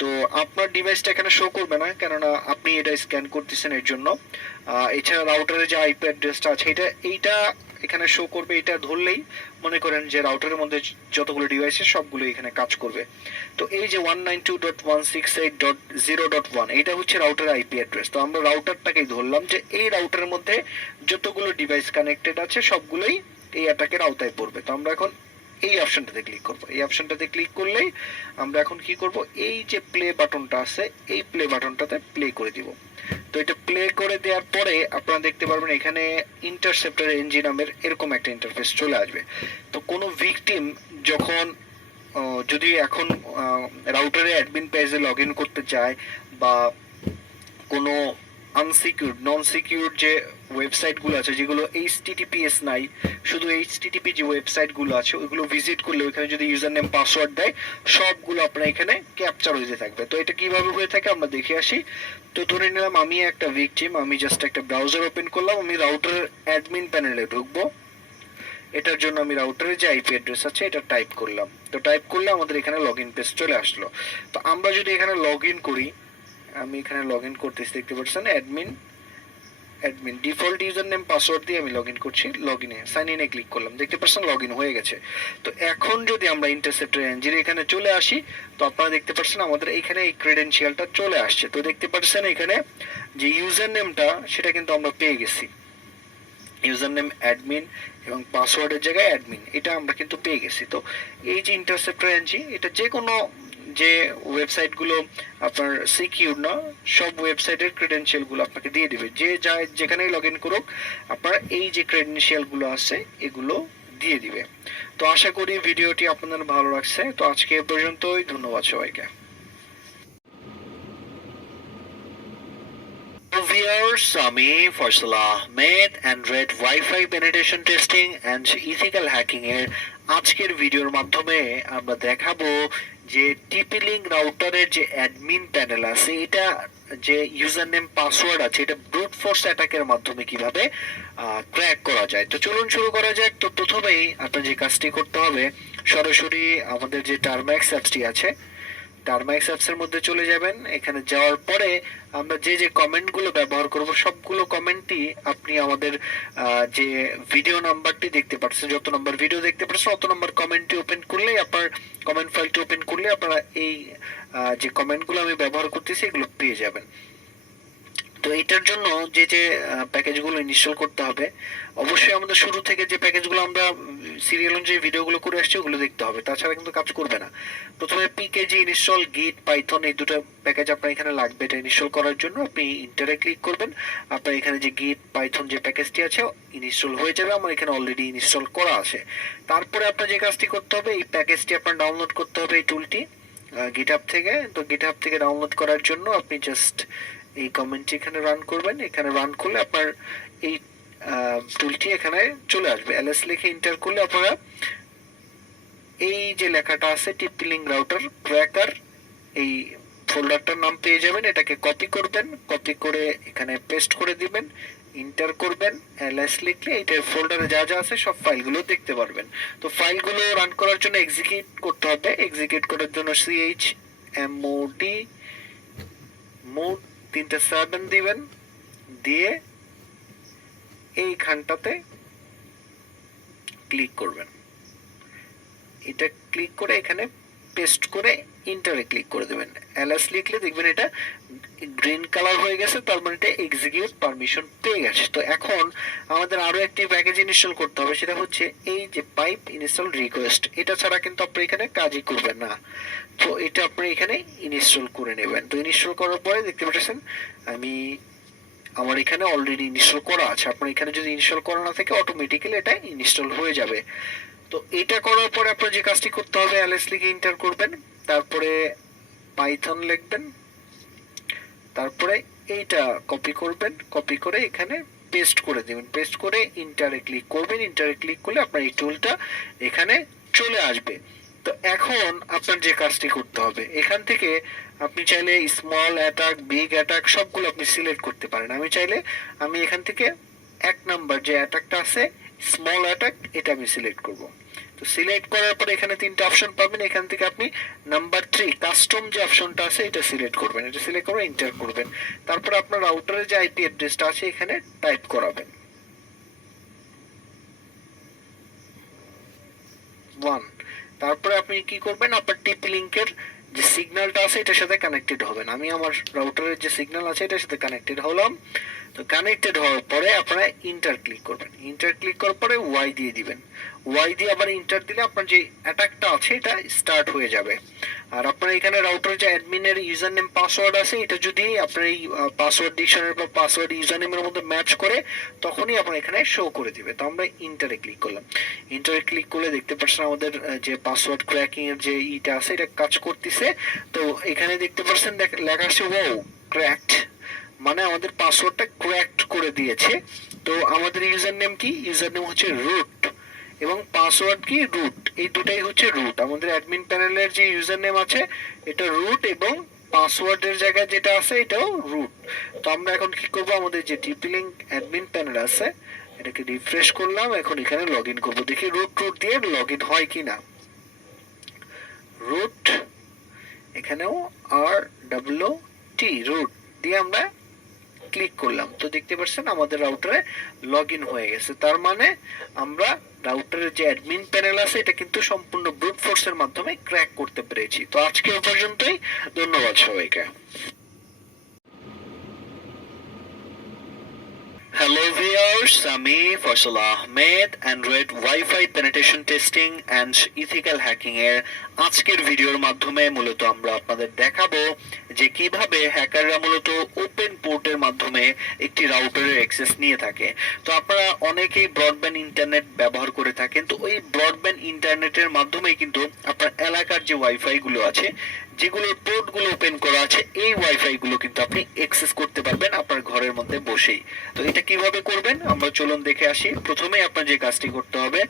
তো আপনার ডিভাইসটা এখানে শো করবে না, কেননা আপনি এটা স্ক্যান করতেছেন এর জন্য। এছাড়া রাউটারের যে আইপি অ্যাড্রেসটা আছে এইটা এখানে শো করবে। এটা ধরলেই মনে করেন যে রাউটারের মধ্যে যতগুলো ডিভাইস আছে সবগুলো এখানে কাজ করবে। তো এই যে 192.168.0.1 এইটা হচ্ছে রাউটার আইপি অ্যাড্রেস। তো আমরা রাউটারটাকেই ধরলাম যে এই রাউটারের মধ্যে যতগুলো ডিভাইস কানেক্টেড আছে সবগুলোই এই অ্যাটাকের আওতায় পড়বে। তো আমরা এখন এই অপশনটাতে ক্লিক করব। এই অপশনটাতে ক্লিক করলেই আমরা এখন কি করব, এই যে প্লে বাটনটা আছে এই প্লে বাটনটাতে প্লে করে দিব। তো এটা প্লে করে দেওয়ার পরে আপনারা দেখতে পারবেন এখানে ইন্টারসেপ্টর এনজি নামের এরকম একটা ইন্টারফেস চলে আসবে। তো কোনো ভিকটিম যখন যদি এখন রাউটারে অ্যাডমিন পেজে লগ ইন করতে চায় বা কোনো আনসিকিউরড নন সিকিউরড যে ওয়েবসাইটগুলো আছে যেগুলো এইচটিটিপিএস নাই, শুধু এইচটিটিপি যে ওয়েবসাইটগুলো আছে ওইগুলো ভিজিট করলে ওইখানে যদি ইউজার নেম পাসওয়ার্ড দেয় সবগুলো আপনার এখানে ক্যাপচার হয়ে থাকবে। তো এটা কিভাবে হয়ে থাকে আমরা দেখে আসি। তো ধরে নিলাম আমি একটা ভিকটিম, আমি জাস্ট একটা ব্রাউজার ওপেন করলাম, আমি রাউটারের অ্যাডমিন প্যানেলে ঢুকবো। এটার জন্য আমি রাউটারে যে আইপি অ্যাড্রেস আছে এটা টাইপ করলাম। তো টাইপ করলে আমাদের এখানে লগ ইন পেজ চলে আসলো। তো আমরা যদি এখানে লগ ইন করি, আমি এখানে লগ ইন করতেছি, দেখতে পাচ্ছেন admin default user name password দিয়ে আমি লগ ইন করছি। লগ ইনে সাইন ইনে ক্লিক করলাম, দেখতে পাচ্ছেন লগ ইন হয়ে গেছে। তো এখন যদি আমরা ইন্টারসেপ্টর এনজির এখানে চলে আসি, তো আপনারা দেখতে পাচ্ছেন আমাদের এখানে এই ক্রেডেনশিয়ালটা চলে আসছে। তো দেখতে পাচ্ছেন এখানে যে ইউজার নেমটা সেটা কিন্তু আমরা পেয়ে গেছি, ইউজার নেম অ্যাডমিন এবং পাসওয়ার্ডের জায়গায় অ্যাডমিন, এটা আমরা কিন্তু পেয়ে গেছি। তো এই যে ইন্টারসেপ্টর এনজি এটা যে কোনো যে ওয়েবসাইটগুলো আপনার সিকিউর না সব ওয়েবসাইটের ক্রেডেনশিয়ালগুলো আপনাকে দিয়ে দিবে, যে যায় যেখানেই লগ ইন করুক আপনার এই যে ক্রেডেনশিয়ালগুলো আছে এগুলো দিয়ে দিবে। তো আশা করি ভিডিওটি আপনাদের ভালো লাগছে। তো আজকে এ পর্যন্তই, ধন্যবাদ সবাইকে। Viewers, আমি ফয়সালা Ahmed Android wifi penetration testing and ethical hacking এর আজকের ভিডিওর মাধ্যমে আমরা দেখাবো যে টিপি লিঙ্ক রাউটারের যে অ্যাডমিন প্যানেল আছে এটা যে ইউজার নেম পাসওয়ার্ড আছে এটা ব্রুট ফোর্স অ্যাটাকের মাধ্যমে কিভাবে ক্র্যাক করা যায়। তো চলুন শুরু করা যাক। তো প্রথমেই আপনার যে কাজটি করতে হবে, সরাসরি আমাদের যে টার্ম্যাক্স অ্যাপসটি আছে টার্ম্যাক্স অ্যাপসের মধ্যে চলে যাবেন। এখানে যাওয়ার পরে আমরা যে যে কমেন্টগুলো ব্যবহার করব সবগুলো কমেন্টই আপনি আমাদের যে ভিডিও নাম্বারটি দেখতে পাচ্ছেন, যত নম্বর ভিডিও দেখতে পাচ্ছেন অত নম্বর কমেন্টটি ওপেন করলেই আপনার কমেন্ট ফাইলটি ওপেন করলে আপনারা এই যে কমেন্টগুলো আমি ব্যবহার করতেছি এগুলো পেয়ে যাবেন। তো এটার জন্য যে যে প্যাকেজগুলো ইনস্টল করতে হবে, অবশ্যই আমাদের শুরু থেকে যে প্যাকেজগুলো আমরা সিরিয়াল অনুযায়ী ভিডিওগুলো করে আসছি ওগুলো দেখতে হবে, তাছাড়া কিন্তু কাজ করবে না। প্রথমে পিকেজি ইনস্টল গিট পাইথন এই দুটো প্যাকেজ আপনার এখানে লাগবে। এটা ইনস্টল করার জন্য আপনি ইন্টারে ক্লিক করবেন, আপনার এখানে যে গিট পাইথন যে প্যাকেজটি আছে ইনস্টল হয়ে যাবে, আমার এখানে অলরেডি ইনস্টল করা আছে। তারপরে আপনার যে কাজটি করতে হবে এই প্যাকেজটি আপনার ডাউনলোড করতে হবে এই টুলটি গিটহাব থেকে। তো গিটহাব থেকে ডাউনলোড করার জন্য আপনি জাস্ট এই কমেন্টটি এখানে রান করবেন। এখানে রান করলে আপনার এই টুলটি এখানে চলে আসবে। এলএস লিখে এন্টার করলে আপনারা এই যে লেখাটা আছে টিপি লিঙ্ক রাউটার ক্র্যাকার এই ফোল্ডারটার নাম পেয়ে যাবেন। এটাকে কপি করবেন, কপি করে এখানে পেস্ট করে দিবেন, এন্টার করবেন। এলএস লিখলে এইটার ফোল্ডারে যা যা আছে সব ফাইলগুলো দেখতে পারবেন। তো ফাইলগুলো রান করার জন্য এক্সিকিউট করতে হবে। এক্সিকিউট করার জন্য chmod মোড 7 দিবেন, দিয়ে এইখানটাতে ক্লিক করবেন। এটা ক্লিক করে এখানে পেস্ট করে ইন্টারে ক্লিক করে দেবেন। এলএস লিখলে দেখবেন এটা গ্রিন কালার হয়ে গেছে, তার মানে এটা এক্সিকিউট পারমিশন পেয়ে গেছে। তো এখন আমাদের আরো একটি প্যাকেজ ইনস্টল করতে হবে, সেটা হচ্ছে এই যে পাইপ ইনস্টল রিকোয়েস্ট। এটা ছাড়া কিন্তু আপনি এখানে কাজই করবেন না। তো এটা আপনি এখানে ইনস্টল করে নেবেন। তো ইনস্টল করার পরে দেখতে পাচ্ছেন আমার এখানে অলরেডি ইনস্টল করা আছে। আপনার এখানে যদি ইনস্টল করা না থাকে অটোমেটিক্যালি এটা ইনস্টল হয়ে যাবে। তো এটা করার পরে আপনার যে কাজটি করতে হবে এলএস লিখে এন্টার করবেন, তারপরে পাইথন লিখবেন, তারপরে এইটা কপি করবেন, কপি করে এখানে পেস্ট করে দিবেন, পেস্ট করে ইন্টারে ক্লিক করবেন। ইন্টারে ক্লিক করলে আপনার এই টুলটা এখানে চলে আসবে। তো এখন আপনার যে কাজটি করতে হবে, এখান থেকে আপনি চাইলে স্মল অ্যাটাক বিগ অ্যাটাক সবগুলো আপনি সিলেক্ট করতে পারেন। আমি এখান থেকে 1 নাম্বার যে অ্যাটাকটা আছে স্মল অ্যাটাক এটা আমি সিলেক্ট করব। তো সিলেক্ট করার পরে এখানে 3টা অপশন পাবেন, এখান থেকে আপনি নাম্বার 3 কাস্টম যে অপশনটা আছে এটা সিলেক্ট করবেন। এটা সিলেক্ট করে এন্টার করবেন, তারপর আপনার রাউটারের যে আইপি অ্যাড্রেসটা আছে এখানে টাইপ করাবেন 1। তারপরে আপনি কি করবেন, আপনার টিপি লিংকের যে সিগন্যালটা আছে এটার সাথে কানেক্টেড হবেন। আমি আমার রাউটারের যে সিগন্যাল আছে এটার সাথে কানেক্টেড হলাম। তো কানেক্টেড হওয়ার পরে আপনারা ইন্টার ক্লিক করবেন। ইন্টার ক্লিক করার পরে ওয়াই দিয়ে দিবেন। ওয়াই দিয়ে আবার ইন্টার দিলে আপনার যে অ্যাটাকটা আছে এটা স্টার্ট হয়ে যাবে। আর আপনার এখানে রাউটার যে অ্যাডমিনের ইউজার নেম পাসওয়ার্ড আছে এটা যদি আপনার এই পাসওয়ার্ড ডিকশনারি বা পাসওয়ার্ড ইউজার নেমের মধ্যে ম্যাচ করে তখনই আপনার এখানে শো করে দিবে। তো আমরা ইন্টারে ক্লিক করলাম। ইন্টারে ক্লিক করলে দেখতে পাচ্ছেন আমাদের যে পাসওয়ার্ড ক্র্যাকিং এর যে ইটা আছে এটা কাজ করতেছে। তো এখানে দেখতে পাচ্ছেন লেখা আছে ওয়াও ক্র্যাকড, মানে আমাদের পাসওয়ার্ডটা ক্র্যাকড করে দিয়েছে। তো আমাদের ইউজার নেম কি? ইউজার নেম হচ্ছে রুট এবং পাসওয়ার্ড কি? রুট। এই দুটাই হচ্ছে রুট। আমাদের অ্যাডমিন প্যানেলের যে ইউজার নেম আছে এটা রুট এবং পাসওয়ার্ডের জায়গায় যেটা আছে এটাও রুট। তো আমরা এখন কি করব, আমাদের যে টিপি লিংক অ্যাডমিন প্যানেল আছে এটাকে রিফ্রেশ করলাম, এখন এখানে লগ ইন করবো, দেখি রুট রুট দিয়ে লগ ইন হয় কিনা। রুট, এখানেও আর ডাব্লিউ টি রুট দিয়ে আমরা ক্লিক করলাম। তো দেখতে পাচ্ছেন আমাদের রাউটারে লগ ইন হয়ে গেছে। তার মানে আমরা রাউটারের যে অ্যাডমিন প্যানেল আছে এটা কিন্তু সম্পূর্ণ ব্রুট ফোর্সের মাধ্যমে ক্র্যাক করতে পেরেছি। তো আজকে এ পর্যন্তই, ধন্যবাদ সবাইকে। Hello viewers, আমি Faisal Ahmed Android wifi penetration testing and ethical hacking এর আজকের ভিডিওর মাধ্যমে মূলত আমরা আপনাদের দেখাবো যে কিভাবে হ্যাকাররা মূলত ওপেন পোর্টের মাধ্যমে একটি রাউটারের অ্যাক্সেস নিয়ে থাকে। তো আপনারা অনেকেই ব্রডব্যান্ড ইন্টারনেট ব্যবহার করে থাকেন, তো ওই ব্রডব্যান্ড ইন্টারনেটের মাধ্যমে কিন্তু আপনার এলাকার যে ওয়াইফাই গুলো আছে, যেগুলোর পোর্ট গুলো ওপেন করা আছে, এই ওয়াইফাই গুলো কিন্তু আপনি অ্যাক্সেস করতে পারবেন আপনার ঘরের মধ্যে বসেই। তো এটা কিভাবে করবেন আমরা চলুন দেখে আসি। প্রথমে আপনার যে কাজটি করতে হবে,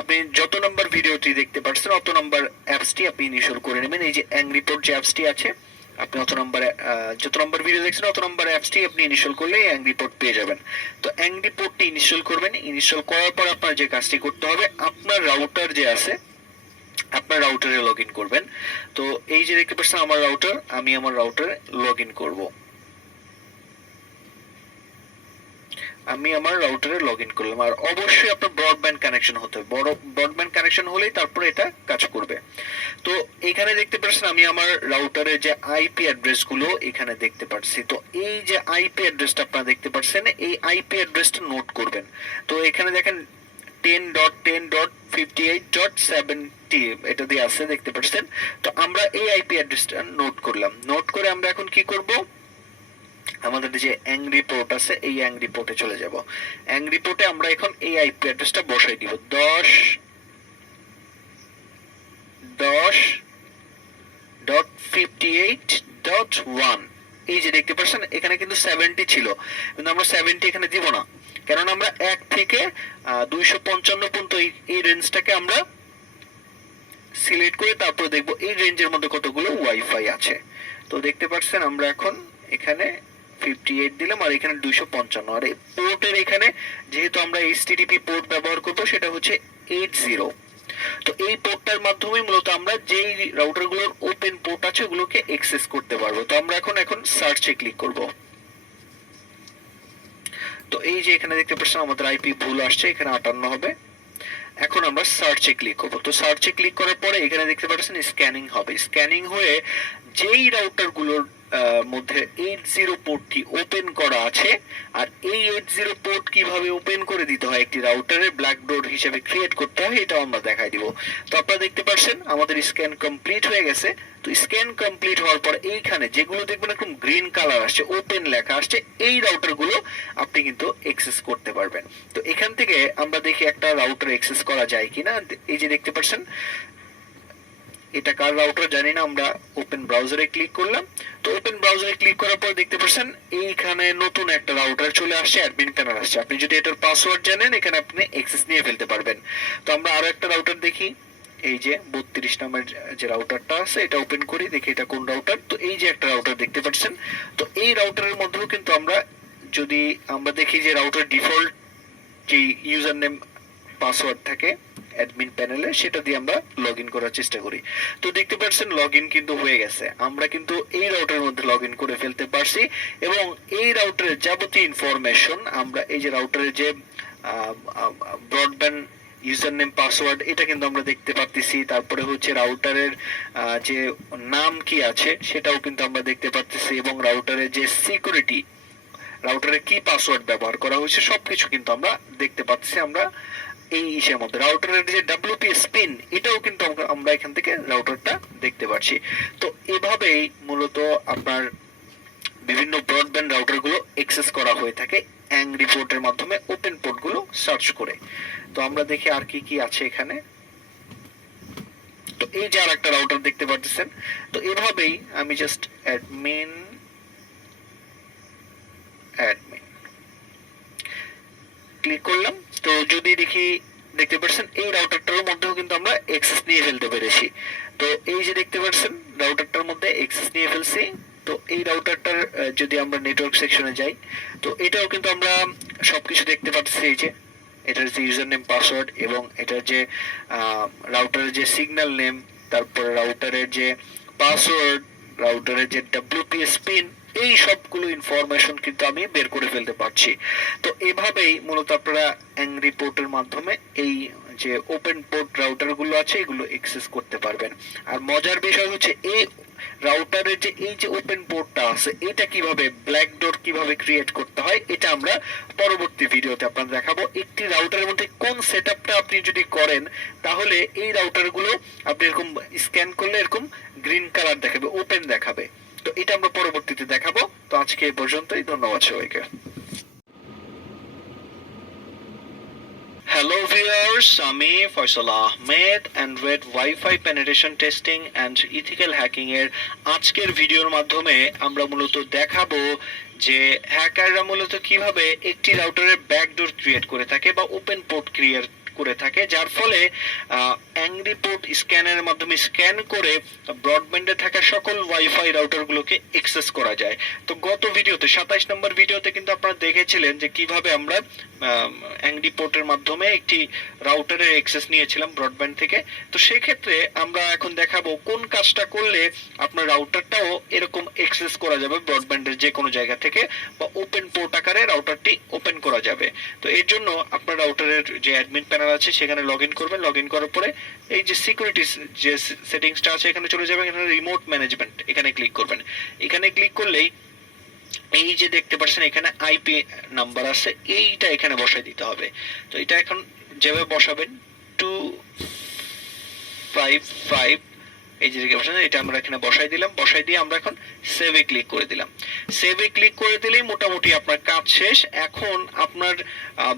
আপনি যত নম্বর ভিডিওটি দেখতে পাচ্ছেন অত নম্বর অ্যাপসটি আপনি ইনস্টল করে নেবেন। এই যে অ্যাংরি পোর্ট যে অ্যাপসটি আছে, আপনি যত নম্বর ভিডিও দেখছেন অত নম্বর অ্যাপসটি আপনি ইনস্টল করলে অ্যাংরি পোর্ট পেয়ে যাবেন। তো অ্যাংরি পোর্টটি ইনস্টল করবেন। ইনস্টল করার পর আপনার যে কাজটি করতে হবে, আপনার রাউটার যে আছে আপনার রাউটারে লগ ইন করবেন। তো এই যে দেখতে পাচ্ছেন আমার রাউটার, আমি আমার রাউটারে লগ ইন করবো। আমি আমার রাউটারে লগ ইন করলাম। আর অবশ্যই আপনার ব্রডব্যান্ড কানেকশন হতে হবে, বড় ব্রডব্যান্ড কানেকশন হলেই তারপরে এটা কাজ করবে। তো এখানে দেখতে পাচ্ছেন আমি আমার রাউটারের যে আইপি অ্যাড্রেস গুলো এখানে দেখতে পাচ্ছি। তো এই যে আইপি অ্যাড্রেসটা আপনারা দেখতে পাচ্ছেন, এই আইপি অ্যাড্রেসটা নোট করবেন। তো এখানে দেখেন 10.10.58.70 এটা দিয়ে আছে দেখতে পাচ্ছেন। তো আমরা এই আইপি অ্যাড্রেসটা নোট করলাম। নোট করে আমরা এখন কি করব, আমাদের যে অ্যাংরি পোর্ট আছে এই অ্যাংরি পোর্টে চলে যাব। অ্যাংরি পোর্টে আমরা এখন এই আইপি অ্যাড্রেসটা বসাই দিব 10.10.58.1। এই যে দেখতে পাচ্ছেন এখানে কিন্তু 70 ছিল, কিন্তু আমরা 70 এখানে দিব না, কারণ আমরা 1 থেকে 255 পর্যন্ত এই রেঞ্জটাকে আমরা সিলেক্ট করে তারপরে দেখব এই রেঞ্জের মধ্যে কতগুলো ওয়াইফাই আছে। তো দেখতে পাচ্ছেন আমরা এখন এখানে 58 দিলাম আর এখানে 255। আর এই পোর্টের এখানে যেহেতু আমরা এইচটিটিপি পোর্ট ব্যবহার করব সেটা হচ্ছে 80। তো এই পোর্টটার মাধ্যমে মূলত আমরা যেই রাউটারগুলোর ওপেন পোর্ট আছে ওগুলোকে অ্যাক্সেস করতে পারবো। তো আমরা এখন সার্চে ক্লিক করব। তো এই যে এখানে দেখতে পাচ্ছেন আমাদের আইপি ভুল আসছে, এখানে 58 হবে। এখন আমরা সার্চে ক্লিক করব। তো সার্চে ক্লিক করার পরে এখানে দেখতে পাচ্ছেন স্ক্যানিং হবে। স্ক্যানিং হয়ে যেই রাউটারগুলোর মধ্যে 80 পোর্টটি ওপেন করা আছে, আর এই 80 পোর্ট কিভাবে ওপেন করে দিতে হয় একটি রাউটারে ব্ল্যাক ডট হিসেবে ক্রিয়েট করতে হয় এটাও আমরা দেখাই দিব। তো আপনারা দেখতে পাচ্ছেন আমাদের স্ক্যান কমপ্লিট হয়ে গেছে। তো স্ক্যান কমপ্লিট হওয়ার পর এইখানে যেগুলো দেখবেন একদম গ্রিন কালার আসছে, ওপেন লেখা আসছে, এই রাউটারগুলো আপনি কিন্তু অ্যাক্সেস করতে পারবেন। তো এখান থেকে আমরা দেখি একটা রাউটার অ্যাক্সেস করা যায় কিনা। এই যে দেখতে পাচ্ছেন এটা কার রাউটার জানি না, আমরা ওপেন ব্রাউজারে ক্লিক করলাম। তো ওপেন ব্রাউজারে ক্লিক করার পর দেখতে পাচ্ছেন এইখানে নতুন একটা রাউটার চলে আসছে, অ্যাডমিন প্যানেল আসছে। আপনি যদি এটার পাসওয়ার্ড জানেন এখানে আপনি অ্যাক্সেস নিয়ে ফেলতে পারবেন। তো আমরা আরো একটা রাউটার দেখি, এই যে 32 নামের যে রাউটারটা আছে এটা ওপেন করি, দেখি এটা কোন রাউটার। তো এই যে একটা রাউটার দেখতে পাচ্ছেন। তো এই রাউটারের মধ্যেও কিন্তু আমরা দেখি যে রাউটার ডিফল্ট যে ইউজার নেম পাসওয়ার্ড থাকে অ্যাডমিন প্যানেলে সেটা দিয়ে আমরা লগ ইন করার চেষ্টা করি। তো দেখতে পাচ্ছেন লগ ইন কিন্তু হয়ে গেছে, আমরা কিন্তু এই রাউটারের মধ্যে লগ ইন করে ফেলতে পারছি। এবং এই রাউটারের যাবতীয় ইনফরমেশন আমরা এই যে রাউটারের যে ব্রডব্যান্ড ইউজার নেম পাসওয়ার্ড এটা কিন্তু আমরা দেখতে পাচ্ছি। তারপরে হচ্ছে রাউটারের যে নাম কি আছে সেটাও কিন্তু আমরা দেখতে পাচ্ছি, এবং রাউটারের যে সিকিউরিটি, রাউটারে কি পাসওয়ার্ড ব্যবহার করা হয়েছে সবকিছু কিন্তু আমরা দেখতে পাচ্ছি আমরা এই ইসের মধ্যে রাউটারের যে ডাব্লিউপি স্পিন এটাও কিন্তু আমরা এখান থেকে রাউটারটা দেখতে পাচ্ছি। তো এভাবেই মূলত আপনার বিভিন্ন ব্রডব্যান্ড রাউটারগুলো অ্যাক্সেস করা হয়ে থাকে অ্যাংরি পোর্টের মাধ্যমে ওপেন পোর্টগুলো সার্চ করে। তো আমরা দেখি আর কি কি আছে এখানে। তো এই যে আর একটা রাউটার দেখতে পাচ্ছেন। তো এভাবেই আমি জাস্ট অ্যাডমিন ক্লিক করলাম। তো যদি দেখি দেখতে পাচ্ছেন এই রাউটারটার মধ্যেও কিন্তু আমরা অ্যাক্সেস নিয়ে ফেলতে পেরেছি। তো এই যে দেখতে পাচ্ছেন রাউটারটার মধ্যে অ্যাক্সেস নিয়ে ফেলছি। তো এই রাউটারটার যদি আমরা নেটওয়ার্ক সেকশনে যাই, তো এটাও কিন্তু আমরা সবকিছু দেখতে পাচ্ছি। এই যে এটার যে ইউজার নেম পাসওয়ার্ড এবং এটার যে রাউটারের যে সিগন্যাল নেম, তারপর রাউটারের যে পাসওয়ার্ড, রাউটারের যে ডাব্লিউপিএস পিন, এই সবগুলো ইনফরমেশন কিন্তু আমি বের করে ফেলতে পারছি। তো এভাবেই মূলত আপনারা অ্যাংরি পোর্টের মাধ্যমে এই যে ওপেন পোর্ট রাউটারগুলো আছে এগুলো অ্যাক্সেস করতে পারবেন। আর মজার বিষয় হচ্ছে এই রাউটারের যে এই যে ওপেন পোর্টটা আছে এটা কিভাবে ব্ল্যাক ডট কিভাবে ক্রিয়েট করতে হয় এটা আমরা পরবর্তী ভিডিওতে আপনাদের দেখাবো। একটি রাউটারের মধ্যে কোন সেটআপটা আপনি যদি করেন তাহলে এই রাউটারগুলো আপনি এরকম স্ক্যান করলে এরকম গ্রিন কালার দেখাবে, ওপেন দেখাবে। তো এটা আমরা পরবর্তীতে দেখাবো। তো আজকে এই পর্যন্তই, ধন্যবাদ সবাইকে। হ্যালো ভিউয়ার্স, আমি Faisal Ahmed Android wifi penetration testing and ethical hacking এর আজকের ভিডিওর মাধ্যমে আমরা মূলত দেখাবো যে হ্যাকাররা মূলত কিভাবে একটি রাউটারের ব্যাকডোর ক্রিয়েট করে থাকে বা ওপেন পোর্ট ক্রিয়েট করে থাকে, যার ফলে অ্যাংরি পোর্ট স্ক্যানের মাধ্যমে স্ক্যান করে ব্রডব্যান্ডে থাকা সকল ওয়াইফাই রাউটারগুলোকে অ্যাক্সেস করা যায়। তো গত ভিডিওতে 27 নম্বর ভিডিওতে কিন্তু আপনারা দেখেছিলেন যে কিভাবে আমরা অ্যাংরি পোর্টের মাধ্যমে একটি রাউটারের অ্যাক্সেস নিয়েছিলাম ব্রডব্যান্ড থেকে। তো সেই ক্ষেত্রে আমরা এখন দেখাবো কোন কাজটা করলে আপনার রাউটারটাও এরকম অ্যাক্সেস করা যাবে ব্রডব্যান্ডের যে কোনো জায়গা থেকে, বা ওপেন পোর্ট আকারে রাউটারটি ওপেন করা যাবে। তো এর জন্য আপনার রাউটারের যে অ্যাডমিন প্যানেল আছে সেখানে লগ ইন করবেন। লগ ইন করার পরে এই যে সিকিউরিটি যে সেটিংসটা আছে এখানে চলে যাবেন। এখানে রিমোট ম্যানেজমেন্ট এখানে ক্লিক করবেন। এখানে ক্লিক করলেই এই যে দেখতে পাচ্ছেন এখানে আইপি নাম্বার আছে, এইটা এখানে বসাই দিতে হবে। তো এটা এখন যেভাবে বসাবেন 255, এই যে এটা আমরা এখানে বসাই দিলাম। বসাই দিয়ে আমরা এখন সেভে ক্লিক করে দিলাম। সেভে ক্লিক করে দিলেই মোটামুটি আপনার কাজ শেষ। এখন আপনার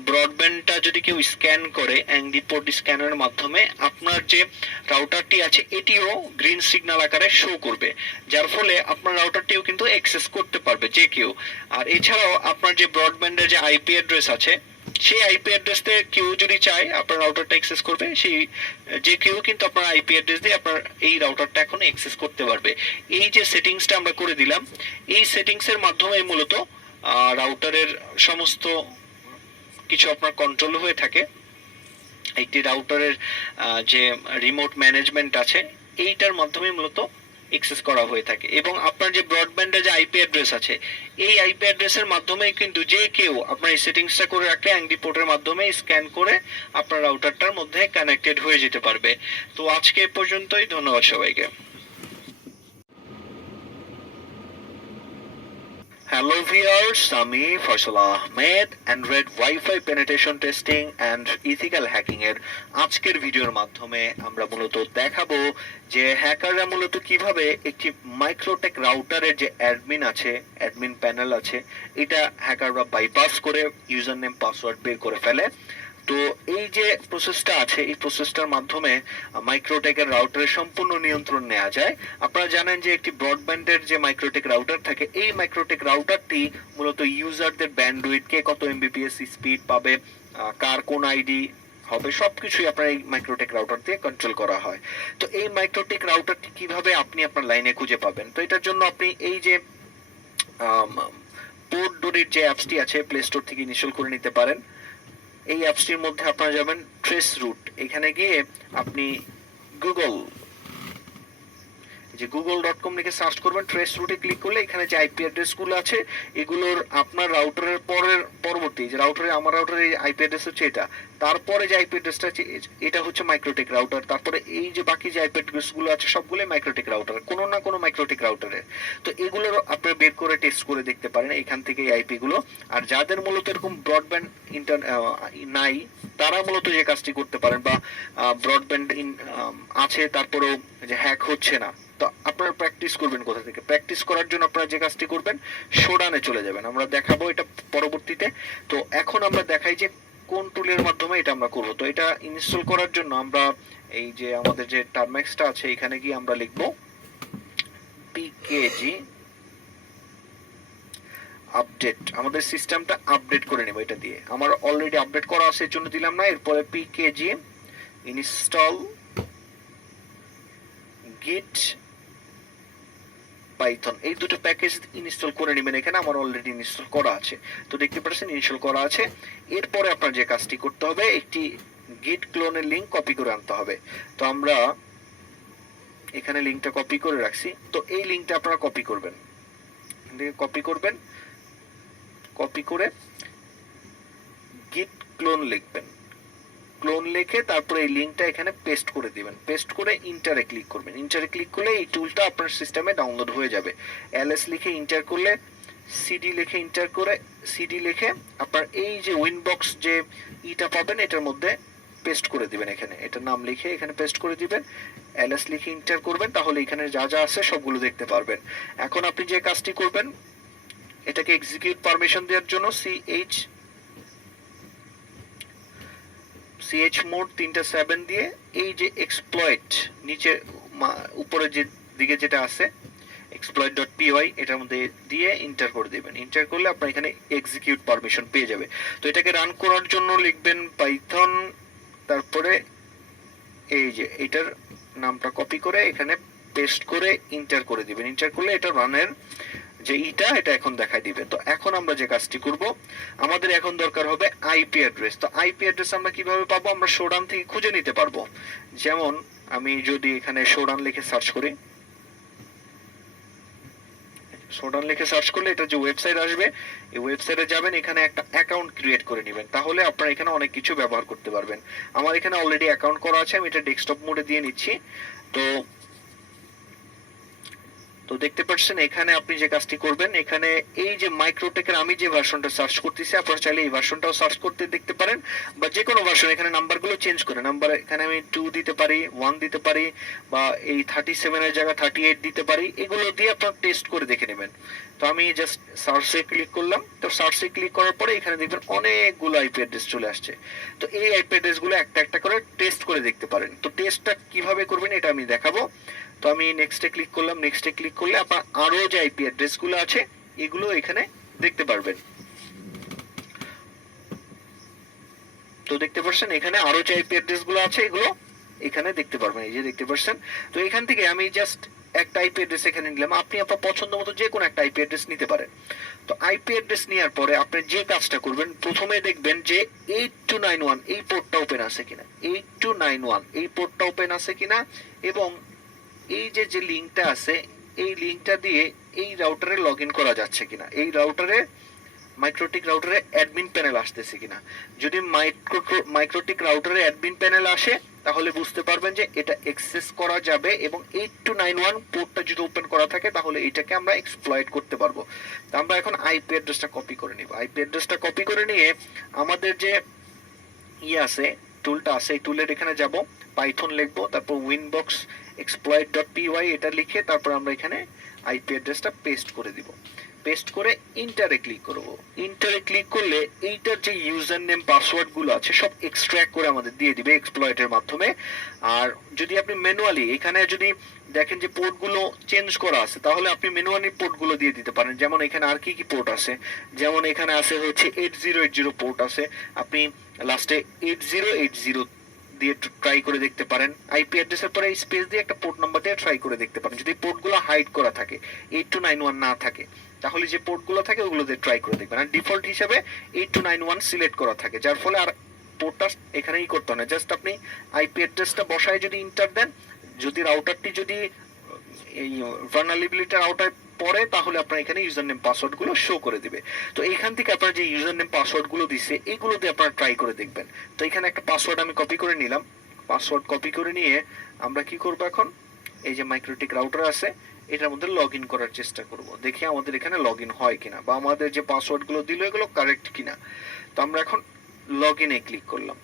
ব্রডব্যান্ডটা যদি কেউ স্ক্যান করে অ্যাংরি পোর্ট স্ক্যানের মাধ্যমে আপনার যে রাউটারটি আছে এটিও গ্রিন সিগন্যাল আকারে শো করবে, যার ফলে আপনার রাউটারটিও কিন্তু অ্যাক্সেস করতে পারবে যে কেউ। আর এছাড়াও আপনার যে ব্রডব্যান্ডের যে আইপি অ্যাড্রেস আছে সেই আইপি অ্যাড্রেস দিয়ে কেউ যদি চায় আপনার রাউটারটা অ্যাক্সেস করবে, সেই যে কেউ কিন্তু আপনার আইপি অ্যাড্রেস দিয়ে আপনার এই রাউটারটা এখন অ্যাক্সেস করতে পারবে। এই যে সেটিংসটা আমরা করে দিলাম, এই সেটিংসের মাধ্যমে মূলত রাউটারের সমস্ত কিছু আপনার কন্ট্রোল হয়ে থাকে। একটি রাউটারের যে রিমোট ম্যানেজমেন্ট আছে এইটার মাধ্যমে মূলত অ্যাক্সেস করা হয়ে থাকে। এবং আপনার যে ব্রডব্যান্ডের যে আইপি অ্যাড্রেস আছে এই আইপি অ্যাড্রেসের মাধ্যমে কিন্তু যে কেউ আপনার এই সেটিংসটা করে রাখলে অ্যাংরি পোর্টের মাধ্যমে স্ক্যান করে আপনার রাউটারটার মধ্যে কানেক্টেড হয়ে যেতে পারবে। তো আজকে এ পর্যন্তই, ধন্যবাদ সবাইকে। হ্যালো ভিউয়ার্স, আমি Faisal Ahmed Android wifi penetration testing and ethical hacking এর আজকের ভিডিওর মাধ্যমে আমরা মূলত দেখাবো যে হ্যাকাররা মূলত কিভাবে একটি মাইক্রোটেক রাউটারের যে অ্যাডমিন আছে, অ্যাডমিন প্যানেল আছে, এটা হ্যাকাররা বাইপাস করে ইউজার নেম পাসওয়ার্ড বের করে ফেলে। তো এই যে প্রসেসটা আছে এই প্রসেসটার মাধ্যমে মাইক্রোটেকের রাউটারের সম্পূর্ণ নিয়ন্ত্রণ নেওয়া যায়। আপনারা জানেন যে একটি ব্রডব্যান্ডের যে মাইক্রোটেক রাউটার থাকে এই মাইক্রোটেক রাউটারটি মূলত ইউজারদের ব্যান্ডউইথ, কে কত এমবিপিএস স্পিড পাবে, কার কোন আইডি হবে, সবকিছুই আপনার এই মাইক্রোটেক রাউটার দিয়ে কন্ট্রোল করা হয়। তো এই মাইক্রোটেক রাউটারটি কিভাবে আপনি আপনার লাইনে খুঁজে পাবেন? তো এটার জন্য আপনি এই যে পোর্ট ডোরির যে অ্যাপসটি আছে প্লে স্টোর থেকে ইনস্টল করে নিতে পারেন। এই অ্যাপসটির মধ্যে আপনারা যাবেন ট্রেস রুট, এখানে গিয়ে আপনি গুগল যে google.com লিখে সার্চ করবেন, ট্রেস রুটে ক্লিক করলে এখানে যে আইপি অ্যাড্রেসগুলো আছে এগুলোর আপনার রাউটারের পরবর্তী যে রাউটারে, আমার রাউটারে আইপি অ্যাড্রেস হচ্ছে এটা, তারপরে যে আইপি অ্যাড্রেসটা আছে এটা হচ্ছে মাইক্রোটেক রাউটার, তারপরে এই যে বাকি যে আইপি অ্যাড্রেসগুলো আছে সবগুলোই মাইক্রোটেক রাউটার, কোনো না কোনো মাইক্রোটেক রাউটারের। তো এগুলোর আপনারা বের করে টেস্ট করে দেখতে পারেন এখান থেকে এই আইপি গুলো। আর যাদের মূলত এরকম ব্রডব্যান্ড নাই তারা মূলত যে কাজটি করতে পারেন, বা ব্রডব্যান্ড আছে তারপরেও যে হ্যাক হচ্ছে না, তো আপনারা প্র্যাকটিস করবেন কোথা থেকে? প্র্যাকটিস করার জন্য আপনারা যে কাজটি করবেন, শোডানে চলে যাবেন, আমরা দেখাবো এটা পরবর্তীতে। তো এখন আমরা দেখাই যে কোন টুলের মাধ্যমে এটা আমরা করব। তো এটা ইনস্টল করার জন্য আমরা এই যে আমাদের যে টার্মেক্সটা আছে এখানে গিয়ে আমরা লিখব পিকেজি আপডেট, আমাদের সিস্টেমটা আপডেট করে নেব এটা দিয়ে। আমার অলরেডি আপডেট করা আছে এর জন্য দিলাম না, এরপরে পিকেজি ইনস্টল গিট পাইথন, এই দুটো প্যাকেজ ইনস্টল করে নেবেন। এখানে আমার অলরেডি ইনস্টল করা আছে, তো দেখতে পাচ্ছেন ইনস্টল করা আছে। এরপরে আপনার যে কাজটি করতে হবে, একটি গিট ক্লোনের লিংক কপি করে আনতে হবে। তো আমরা এখানে লিংকটা কপি করে রাখছি, তো এই লিংকটা আপনারা কপি করবেন, কপি করবেন, কপি করে গিট ক্লোন লিখবেন, ক্লোন লিখে তারপরে এই লিংকটা এখানে পেস্ট করে দিবেন, পেস্ট করে ইন্টারে ক্লিক করবেন। ইন্টারে ক্লিক করলে এই টুলটা আপনার সিস্টেমে ডাউনলোড হয়ে যাবে। এলএস লিখে ইন্টার করলে, সিডি লিখে ইন্টার করে, সিডি লিখে আপনার এই যে উইনবক্স যে ইটা পাবেন এটার মধ্যে পেস্ট করে দিবেন, এখানে এটার নাম লিখে এখানে পেস্ট করে দিবেন, এলএস লিখে ইন্টার করবেন, তাহলে এখানে যা যা আছে সবগুলো দেখতে পারবেন। এখন আপনি যে কাজটি করবেন, এটাকে এক্সিকিউট পারমিশন দেওয়ার জন্য সিএইচ মোড 3-7 দিয়ে এই যে এক্সপ্লয়েট নিচে উপরে যে দিকে যেটা আছে exploit.py এটার মধ্যে দিয়ে ইন্টার করে দিবেন। ইন্টার করলে আপনার এখানে এক্সিকিউট পারমিশন পেয়ে যাবে। তো এটাকে রান করার জন্য লিখবেন পাইথন, তারপরে এই যে এটার নামটা কপি করে এখানে পেস্ট করে ইন্টার করে দিবেন। ইন্টার করলে এটা রানের যে এটা এখন দেখাই দিবে। তো এখন আমরা যে কাজটি করব, আমাদের এখন দরকার হবে আইপি অ্যাড্রেস। তো আইপি অ্যাড্রেস আমরা কিভাবে পাবো? আমরা শোডান থেকে খুঁজে নিতে পারবো। যেমন আমি যদি এখানে শোডান লিখে সার্চ করি, শোডান লিখে সার্চ করলে এটা যে ওয়েবসাইট আসবে, এই ওয়েবসাইটে যাবেন, এখানে একটা অ্যাকাউন্ট ক্রিয়েট করে নেবেন, তাহলে আপনারা এখানে অনেক কিছু ব্যবহার করতে পারবেন। আমার এখানে অলরেডি অ্যাকাউন্ট করা আছে, আমি এটা ডেস্কটপ মোডে দিয়ে নিচ্ছি। তো দেখতে পাচ্ছেন এখানে আপনি যে কাজটি করবেন, এখানে এই যে মাইক্রোটেকের আমি যে ভার্সনটা সার্চ করতেছি, আপনারা চাইলে এই ভার্সনটাও সার্চ করতে দেখতে পারেন, বা যে কোনো ভার্সন। এখানে নাম্বারগুলো চেঞ্জ করে, নাম্বার এখানে আমি 2 দিতে পারি, 1 দিতে পারি, বা এই 37 এর জায়গায় 38 দিতে পারি, এগুলো দিয়ে আপনারা টেস্ট করে দেখে নেবেন। তো আমি জাস্ট সার্চে ক্লিক করলাম। তো সার্চে ক্লিক করার পরে এখানে দেখবেন অনেকগুলো আইপি অ্যাড্রেস চলে আসছে। তো এই আইপি অ্যাড্রেসগুলো একটা একটা করে টেস্ট করে দেখতে পারেন। তো টেস্টটা কিভাবে করবেন এটা আমি দেখাবো। তো আমি নেক্সটে ক্লিক করলাম, নেক্সটে ক্লিক করলে আপনার আরো যে আইপি অ্যাড্রেসগুলো আছে এগুলো এখানে দেখতে পারবেন। তো দেখতে পাচ্ছেন এখানে আরো যে আইপি অ্যাড্রেসগুলো আছে এগুলো এখানে দেখতে পারবেন, এই যে দেখতে পাচ্ছেন। তো এখান থেকে আমি জাস্ট একটা আইপি অ্যাড্রেস এখানে নিলাম, আপনি আপনার পছন্দ মতো যে কোনো একটা আইপি অ্যাড্রেস নিতে পারেন। তো আইপি অ্যাড্রেস নেওয়ার পরে আপনি যে কাজটা করবেন, প্রথমে দেখবেন যে 8291 এই পোর্টটা ওপেন আছে কিনা, 8291 এই পোর্টটা ওপেন আছে কিনা, এবং এই যে যে লিংকটা আছে এই লিংকটা দিয়ে এই রাউটারে লগ ইন করা যাচ্ছে কিনা, এই রাউটারে মাইক্রোটিক রাউটারে অ্যাডমিন প্যানেল আসতেছে কিনা। যদি মাইক্রোটিক রাউটারে অ্যাডমিন প্যানেল আসে তাহলে বুঝতে পারবেন যে এটা অ্যাক্সেস করা যাবে, এবং 8291 পোর্টটা যদি ওপেন করা থাকে তাহলে এটাকে আমরা এক্সপ্লয়েট করতে পারবো। তো আমরা এখন আইপি অ্যাড্রেসটা কপি করে নিব। আইপি অ্যাড্রেসটা কপি করে নিয়ে আমাদের যে আছে টুলটা আছে, এই টুলের এখানে যাব, পাইথন লিখবো, তারপর উইনবক্স exploit.py এটা লিখে তারপর আমরা এখানে আইপি অ্যাড্রেসটা পেস্ট করে দিব। পেস্ট করে ইন্টারে ক্লিক করব। ইন্টারে ক্লিক করলে এইটার যে ইউজার নেম পাসওয়ার্ড গুলো আছে সব এক্সট্রাক্ট করে আমাদের দিয়ে দিবে এক্সপ্লয়েটের মাধ্যমে। আর যদি আপনি ম্যানুয়ালি এখানে যদি দেখেন যে পোর্টগুলো চেঞ্জ করা আছে, তাহলে আপনি ম্যানুয়ালি পোর্টগুলো দিয়ে দিতে পারেন। যেমন এখানে আর কি কি পোর্ট আছে, যেমন এখানে আছে হচ্ছে 8080 পোর্ট আছে, আপনি লাস্টে 8080 দিয়ে ট্রাই করে দেখতে পারেন। আইপি অ্যাড্রেসের পরে স্পেস দিয়ে একটা পোর্ট নাম্বার দিয়ে ট্রাই করে দেখতে পারেন। যদি পোর্টগুলো হাইড করা থাকে, 8291 না থাকে, তাহলে যে পোর্টগুলো থাকে ওগুলো দিয়ে ট্রাই করে দেখবেন। আর ডিফল্ট হিসেবে 8291 সিলেক্ট করা থাকে, যার ফলে আর পোর্টটা এখানেই করতে হয় না। জাস্ট আপনি আইপি অ্যাড্রেসটা বসায় যদি ইন্টার দেন, যদি রাউটারটি যদি এই ভালনারেবিলিটির আওতায় পরে, তাহলে আপনার এখানে ইউজার নেম পাসওয়ার্ড গুলো শো করে দিবে। তো এখান থেকে আপনার যে ইউজার নেম পাসওয়ার্ড গুলো দিচ্ছে এগুলো দিয়ে আপনারা ট্রাই করে দেখবেন। তো এখানে একটা পাসওয়ার্ড আমি কপি করে নিলাম। পাসওয়ার্ড কপি করে নিয়ে আমরা কি করব এখন, এই যে মাইক্রোটিক রাউটার আছে এটার মধ্যে লগ ইন করার চেষ্টা করব, দেখি আমাদের এখানে লগ ইন হয় কিনা বা আমাদের যে পাসওয়ার্ড গুলো দিল এগুলো কারেক্ট কিনা। তো আমরা এখন লগ ইনে ক্লিক করলাম।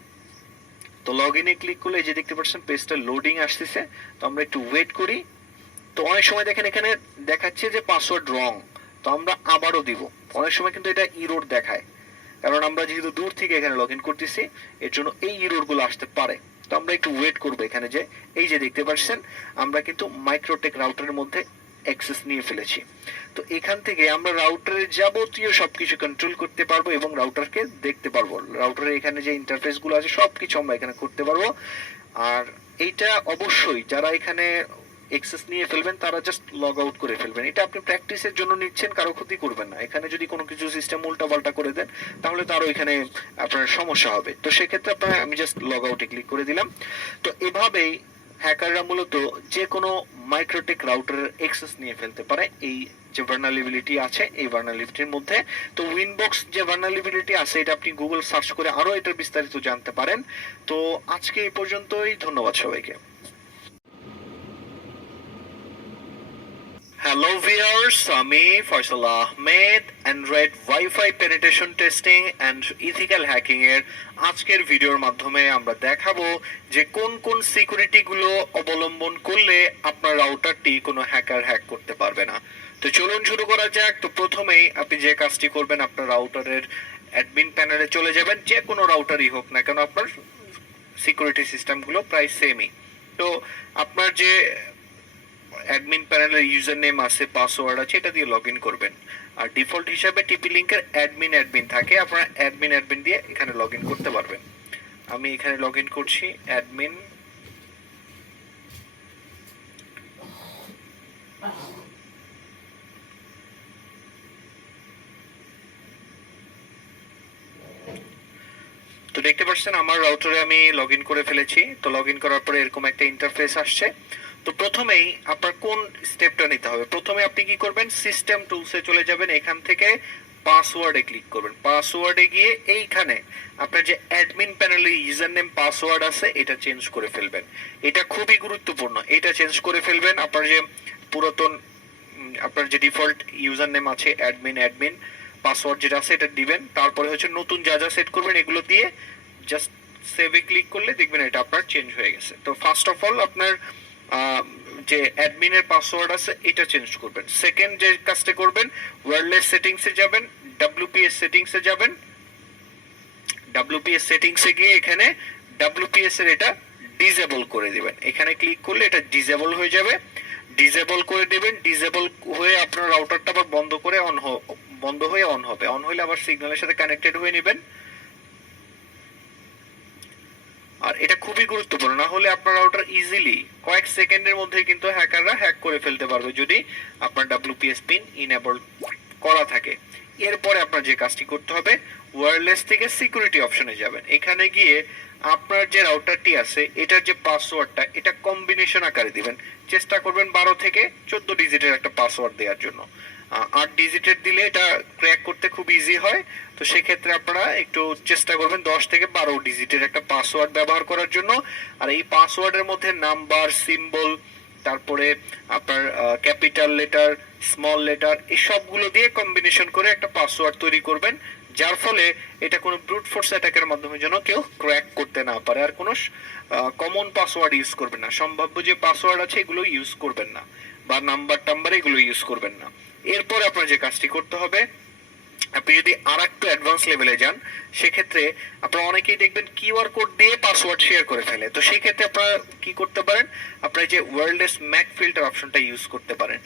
তো লগ ইনে ক্লিক করলে এই যে দেখতে পাচ্ছেন পেজটা লোডিং আসতেছে। তো আমরা একটু ওয়েট করি। তো অনেক সময় দেখেন এখানে দেখাচ্ছে যে পাসওয়ার্ড রং, তো আমরা আবারও দিব। অনেক সময় কিন্তু এটা ইরোর দেখায়, কারণ আমরা যেহেতু দূর থেকে এখানে লগ ইন করতেছি এর জন্য এই ইরোর গুলো আসতে পারে। তো আমরা একটু ওয়েট করবো এখানে, যে এই যে দেখতে পাচ্ছেন আমরা কিন্তু মাইক্রোটেক রাউটারের মধ্যে অ্যাক্সেস নিয়ে ফেলেছি। তো এখান থেকে আমরা রাউটারের যাবতীয় সবকিছু কন্ট্রোল করতে পারবো এবং রাউটারকে দেখতে পারবো। রাউটারের এখানে যে ইন্টারফেস গুলো আছে সবকিছু আমরা এখানে করতে পারবো। আর এইটা অবশ্যই যারা এখানে এক্সেস নিয়ে ফেলবেন তারা জাস্ট লগ আউট করে ফেলবেন। এটা আপনি প্র্যাকটিসের জন্য নিচ্ছেন, কারো ক্ষতি করবেন না। এখানে যদি কোনো কিছু সিস্টেম উল্টাপাল্টা করে দেন তাহলে তারও এখানে আপনার সমস্যা হবে। তো সেক্ষেত্রে আপনার আমি জাস্ট লগ আউটে ক্লিক করে দিলাম। তো এভাবেই হ্যাকাররা মূলত যে কোনো মাইক্রোটেক রাউটারের অ্যাক্সেস নিয়ে ফেলতে পারে এই যে ভালনারেবিলিটি আছে এই ভালনারেবিলিটির মধ্যে। তো উইনবক্স যে ভালনারেবিলিটি আছে এটা আপনি গুগল সার্চ করে আরো এটার বিস্তারিত জানতে পারেন। তো আজকে এই পর্যন্তই, ধন্যবাদ সবাইকে। হ্যালো ভিউয়ার্স, আমি Faisal Ahmed Android wifi penetration testing and ethical hacking এর আজকের ভিডিওর মাধ্যমে আমরা দেখাবো যে কোন কোন সিকিউরিটি গুলো অবলম্বন করলে আপনার রাউটারটি কোনো হ্যাকার হ্যাক করতে পারবে না। তো চলুন শুরু করা যাক। তো প্রথমেই আপনি যে কাজটি করবেন, আপনার রাউটারের অ্যাডমিন প্যানেলে চলে যাবেন। যে কোনো রাউটারই হোক না কেন আপনার সিকিউরিটি সিস্টেমগুলো প্রায় সেমই। তো আপনার যে অ্যাডমিন প্যানেলের ইউজার নেম আছে, পাসওয়ার্ড আছে, এটা দিয়ে লগ ইন করবেন। আর ডিফল্ট হিসাবে টিপি লিঙ্কের অ্যাডমিন থাকে, আপনারা অ্যাডমিন দিয়ে এখানে লগ ইন করতে পারবেন। আমি এখানে লগ ইন করছি অ্যাডমিন। তো দেখতে পাচ্ছেন আমার রাউটারে আমি লগ ইন করে ফেলেছি। তো লগ ইন করার পরে এরকম একটা ইন্টারফেস আসছে। তো প্রথমেই আপনার কোন স্টেপটা নিতে হবে, প্রথমে আপনি কি করবেন, সিস্টেম টুলসে চলে যাবেন। এখান থেকে পাসওয়ার্ডে ক্লিক করবেন। পাসওয়ার্ডে গিয়ে এইখানে আপনার যে অ্যাডমিন প্যানেলে ইউজার নেম পাসওয়ার্ড আছে এটা চেঞ্জ করে ফেলবেন। এটা খুবই গুরুত্বপূর্ণ, এটা চেঞ্জ করে ফেলবেন। আপনার যে পুরাতন আপনার যে ডিফল্ট ইউজার নেম আছে অ্যাডমিন পাসওয়ার্ড যেটা আছে এটা দিবেন। তারপরে হচ্ছে নতুন যা যা সেট করবেন এগুলো দিয়ে জাস্ট সেভে ক্লিক করলে দেখবেন এটা আপনার চেঞ্জ হয়ে গেছে। তো ফার্স্ট অফ অল আপনার যে অ্যাডমিনের পাসওয়ার্ড আছে এটা চেঞ্জ করবেন। সেকেন্ড যে কাজটা করবেন, ওয়্যারলেস সেটিংসে যাবেন, ডাব্লিউপিএস সেটিংসে যাবেন। ডাব্লিউপিএস সেটিংসে গিয়ে এখানে ডাব্লিউপিএস এর এটা ডিসেবল করে দিবেন। এখানে ক্লিক করলে এটা ডিসেবল হয়ে যাবে। ডিসেবল করে দিবেন। ডিসেবল হয়ে আপনার রাউটারটা আবার বন্ধ হয়ে অন হবে। অন হলে আবার সিগন্যালের সাথে কানেক্টেড হয়ে নেবেন। আর এটা খুবই গুরুত্বপূর্ণ, না হলে আপনার রাউটার ইজিলি কয়েক সেকেন্ডের মধ্যে কিন্তু হ্যাকাররা হ্যাক করে ফেলতে পারবে যদি আপনার ডাব্লিউপিএস পিন ইনেবল করা থাকে। এরপরে আপনার যে কাজটি করতে হবে, ওয়্যারলেস থেকে সিকিউরিটি অপশনে যাবেন। এখানে গিয়ে আপনার যে রাউটারটি আছে এটার যে পাসওয়ার্ডটা এটা কম্বিনেশন আকারে দিবেন। চেষ্টা করবেন 12 থেকে 14 ডিজিটের একটা পাসওয়ার্ড দেওয়ার জন্য। 8 ডিজিটের দিলে এটা ক্র্যাক করতে খুব ইজি হয়। তো সেক্ষেত্রে আপনারা একটু চেষ্টা করবেন 10 থেকে 12 ডিজিটের একটা পাসওয়ার্ড ব্যবহার করার জন্য। আর এই পাসওয়ার্ডের মধ্যে নাম্বার, সিম্বল, তারপরে আপনার ক্যাপিটাল লেটার, স্মল লেটার, এই সবগুলো দিয়ে কম্বিনেশন করে একটা পাসওয়ার্ড তৈরি করবেন, যার ফলে এটা কোনো ব্রুট ফোর্স অ্যাটাকের মাধ্যমে যেন কেউ ক্র্যাক করতে না পারে। আর কোনো কমন পাসওয়ার্ড ইউজ করবেন না, সম্ভাব্য যে পাসওয়ার্ড আছে এগুলো ইউজ করবেন না, বা নাম্বার এগুলো ইউজ করবেন না। এরপর আপনার যে কাজটি করতে হবে, আপনি যদি আর একটু অ্যাডভান্স লেভেলে যান সেক্ষেত্রে আপনারা অনেকেই দেখবেন কিউআর কোড দিয়ে পাসওয়ার্ড শেয়ার করে ফেলে। তো সেই ক্ষেত্রে আপনারা কি করতে পারেন, আপনারা যে ওয়্যারলেস ম্যাক ফিল্টার অপশনটা ইউজ করতে পারেন।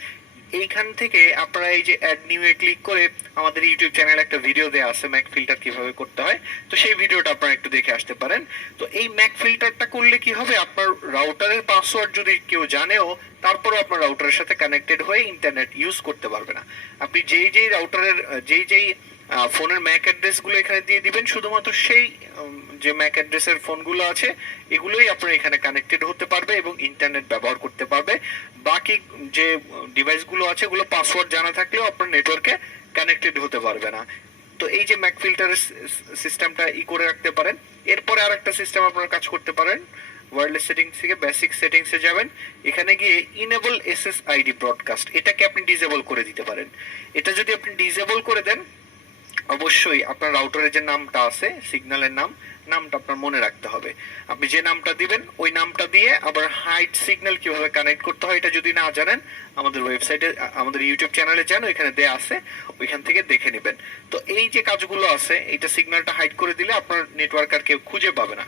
এইখান থেকে আপনারা এই যে অ্যাড নিউ এ ক্লিক করে আমাদের ইউটিউব চ্যানেলে একটা ভিডিও দেওয়া আছে ম্যাক ফিল্টার কিভাবে করতে হয়, তো সেই ভিডিওটা আপনারা একটু দেখে আসতে পারেন। তো এই ম্যাক ফিল্টারটা করলে কি হবে, আপনার রাউটারের পাসওয়ার্ড যদি কেউ জানেও তারপরেও আপনার রাউটারের সাথে কানেক্টেড হয়ে ইন্টারনেট ইউজ করতে পারবে না। আপনি যেই রাউটারের যেই ফোনের ম্যাক অ্যাড্রেস গুলো এখানে দিয়ে দিবেন, শুধুমাত্র সেই যে ম্যাক অ্যাড্রেসের ফোনগুলো আছে এগুলোই আপনার এখানে কানেক্টেড হতে পারবে এবং ইন্টারনেট ব্যবহার করতে পারবে। বাকি যে ডিভাইসগুলো আছে ওগুলো পাসওয়ার্ড জানা থাকলেও আপনার নেটওয়ার্কে কানেক্টেড হতে পারবে না। তো এই যে ম্যাক ফিল্টারের সিস্টেমটা করে রাখতে পারেন। এরপরে আরেকটা সিস্টেম আপনারা কাজ করতে পারেন, ওয়্যারলেস সেটিংস থেকে বেসিক সেটিংসে যাবেন, এখানে গিয়ে ইনেবল এসএসআইডি ব্রডকাস্ট এটাকে আপনি ডিসেবল করে দিতে পারেন। এটা যদি আপনি ডিসেবল করে দেন, অবশ্যই আপনার রাউটারের যে নামটা আছে সিগন্যালের নামটা আপনার মনে রাখতে হবে। আপনি যে নামটা দিবেন ওই নামটা দিয়ে আবার হাইট সিগন্যাল কিভাবে কানেক্ট করতে হয় এটা যদি না জানেন, আমাদের ওয়েবসাইটে আমাদের ইউটিউব চ্যানেলে যান, ওইখানে দেয়া আছে, ওইখান থেকে দেখে নেবেন। তো এই যে কাজগুলো আছে, এইটা সিগন্যালটা হাইড করে দিলে আপনার নেটওয়ার্ক আর কেউ খুঁজে পাবে না।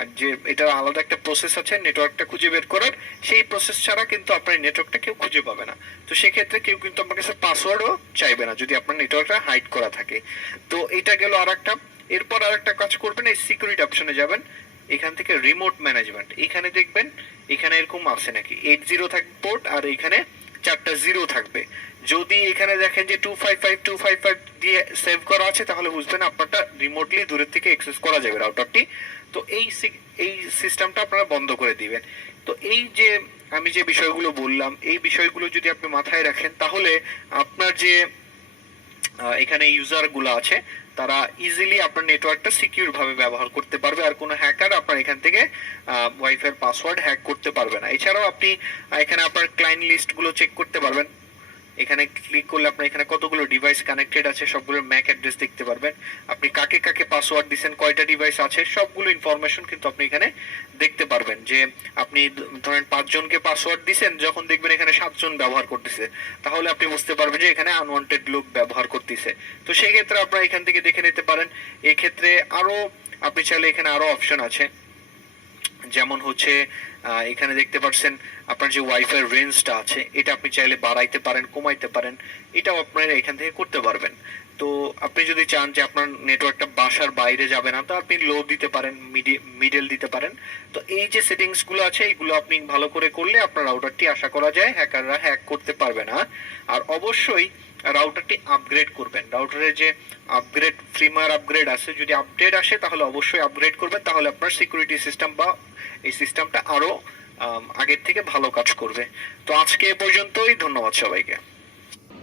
আর যে এটা আলাদা একটা প্রসেস আছে নেটওয়ার্কটা খুঁজে বের করার, সেই প্রসেস ছাড়া কিন্তু আপনার নেটওয়ার্কটা কেউ খুঁজে পাবে না। তো সেক্ষেত্রে কেউ কিন্তু আপনার কাছে পাসওয়ার্ডও চাইবে না যদি আপনার নেটওয়ার্কটা হাইড করা থাকে। তো এটা গেল আর একটা। এরপর আর একটা কাজ করবেন, এই সিকিউরিটি অপশনে যাবেন, এখান থেকে রিমোট ম্যানেজমেন্ট, এখানে দেখবেন এখানে এরকম আছে নাকি 80 থাকবে পোর্ট, আর এখানে 4টা 0 থাকবে। যদি এখানে দেখেন যে 255 দিয়ে সেভ করা আছে, তাহলে বুঝবেন আপনারটা রিমোটলি দূরের থেকে অ্যাক্সেস করা যাবে রাউটারটি। তো এই সিস্টেমটা আপনারা বন্ধ করে দিবেন। তো এই যে আমি যে বিষয়গুলো বললাম, এই বিষয়গুলো যদি আপনি মাথায় রাখেন, তাহলে আপনার যে এখানে ইউজার গুলো আছে তারা ইজিলি আপনার নেটওয়ার্কটা সিকিউর ভাবে ব্যবহার করতে পারবে, আর কোনো হ্যাকার আপনার এখান থেকে ওয়াইফাই পাসওয়ার্ড হ্যাক করতে পারবে না। এছাড়াও আপনি এখানে আপনার ক্লায়েন্ট লিস্ট গুলো চেক করতে পারবেন। এখানে ক্লিক করলে আপনি এখানে কতগুলো ডিভাইস কানেক্টেড আছে সবগুলোর ম্যাক অ্যাড্রেস দেখতে পারবেন। আপনি কাকে কাকে পাসওয়ার্ড দিবেন, কয়টা ডিভাইস আছে, সবগুলো ইনফরমেশন কিন্তু আপনি এখানে দেখতে পারবেন। যে আপনি ধরেন 5 জনকে পাসওয়ার্ড দিবেন, যখন দেখবেন এখানে 7 জন ব্যবহার করতেছে, তাহলে আপনি বুঝতে পারবেন যে এখানে আনওয়ান্টেড লোক ব্যবহার করতেছে। তো সেই ক্ষেত্রে আপনারা এখান থেকে দেখে নিতে পারেন। এই ক্ষেত্রে আরো আপনি চাইলে এখানে আরো অপশন আছে, যেমন হচ্ছে এখানে দেখতে পাচ্ছেন আপনার যে ওয়াইফাই রেঞ্জটা আছে এটা আপনি চাইলে বাড়াইতে পারেন, কমাইতে পারেন, এটাও আপনারা এখান থেকে করতে পারবেন। তো আপনি যদি চান যে আপনার নেটওয়ার্কটা বাসার বাইরে যাবে না, তো আপনি লো দিতে পারেন, মিডল দিতে পারেন। তো এই যে সেটিংস গুলো আছে এইগুলো আপনি ভালো করে করলে আপনার রাউটারটি আশা করা যায় হ্যাকাররা হ্যাক করতে পারবে না। আর অবশ্যই রাউটারটি আপগ্রেড করবেন। রাউটারের যে আপগ্রেড ফ্রিমার আপগ্রেড আছে, যদি আপডেট আসে তাহলে অবশ্যই আপগ্রেড করবেন, তাহলে আপনার সিকিউরিটি সিস্টেম বা এই সিস্টেমটা আরো আগের থেকে ভালো কাজ করবে। তো আজকে এ পর্যন্তই, ধন্যবাদ সবাইকে।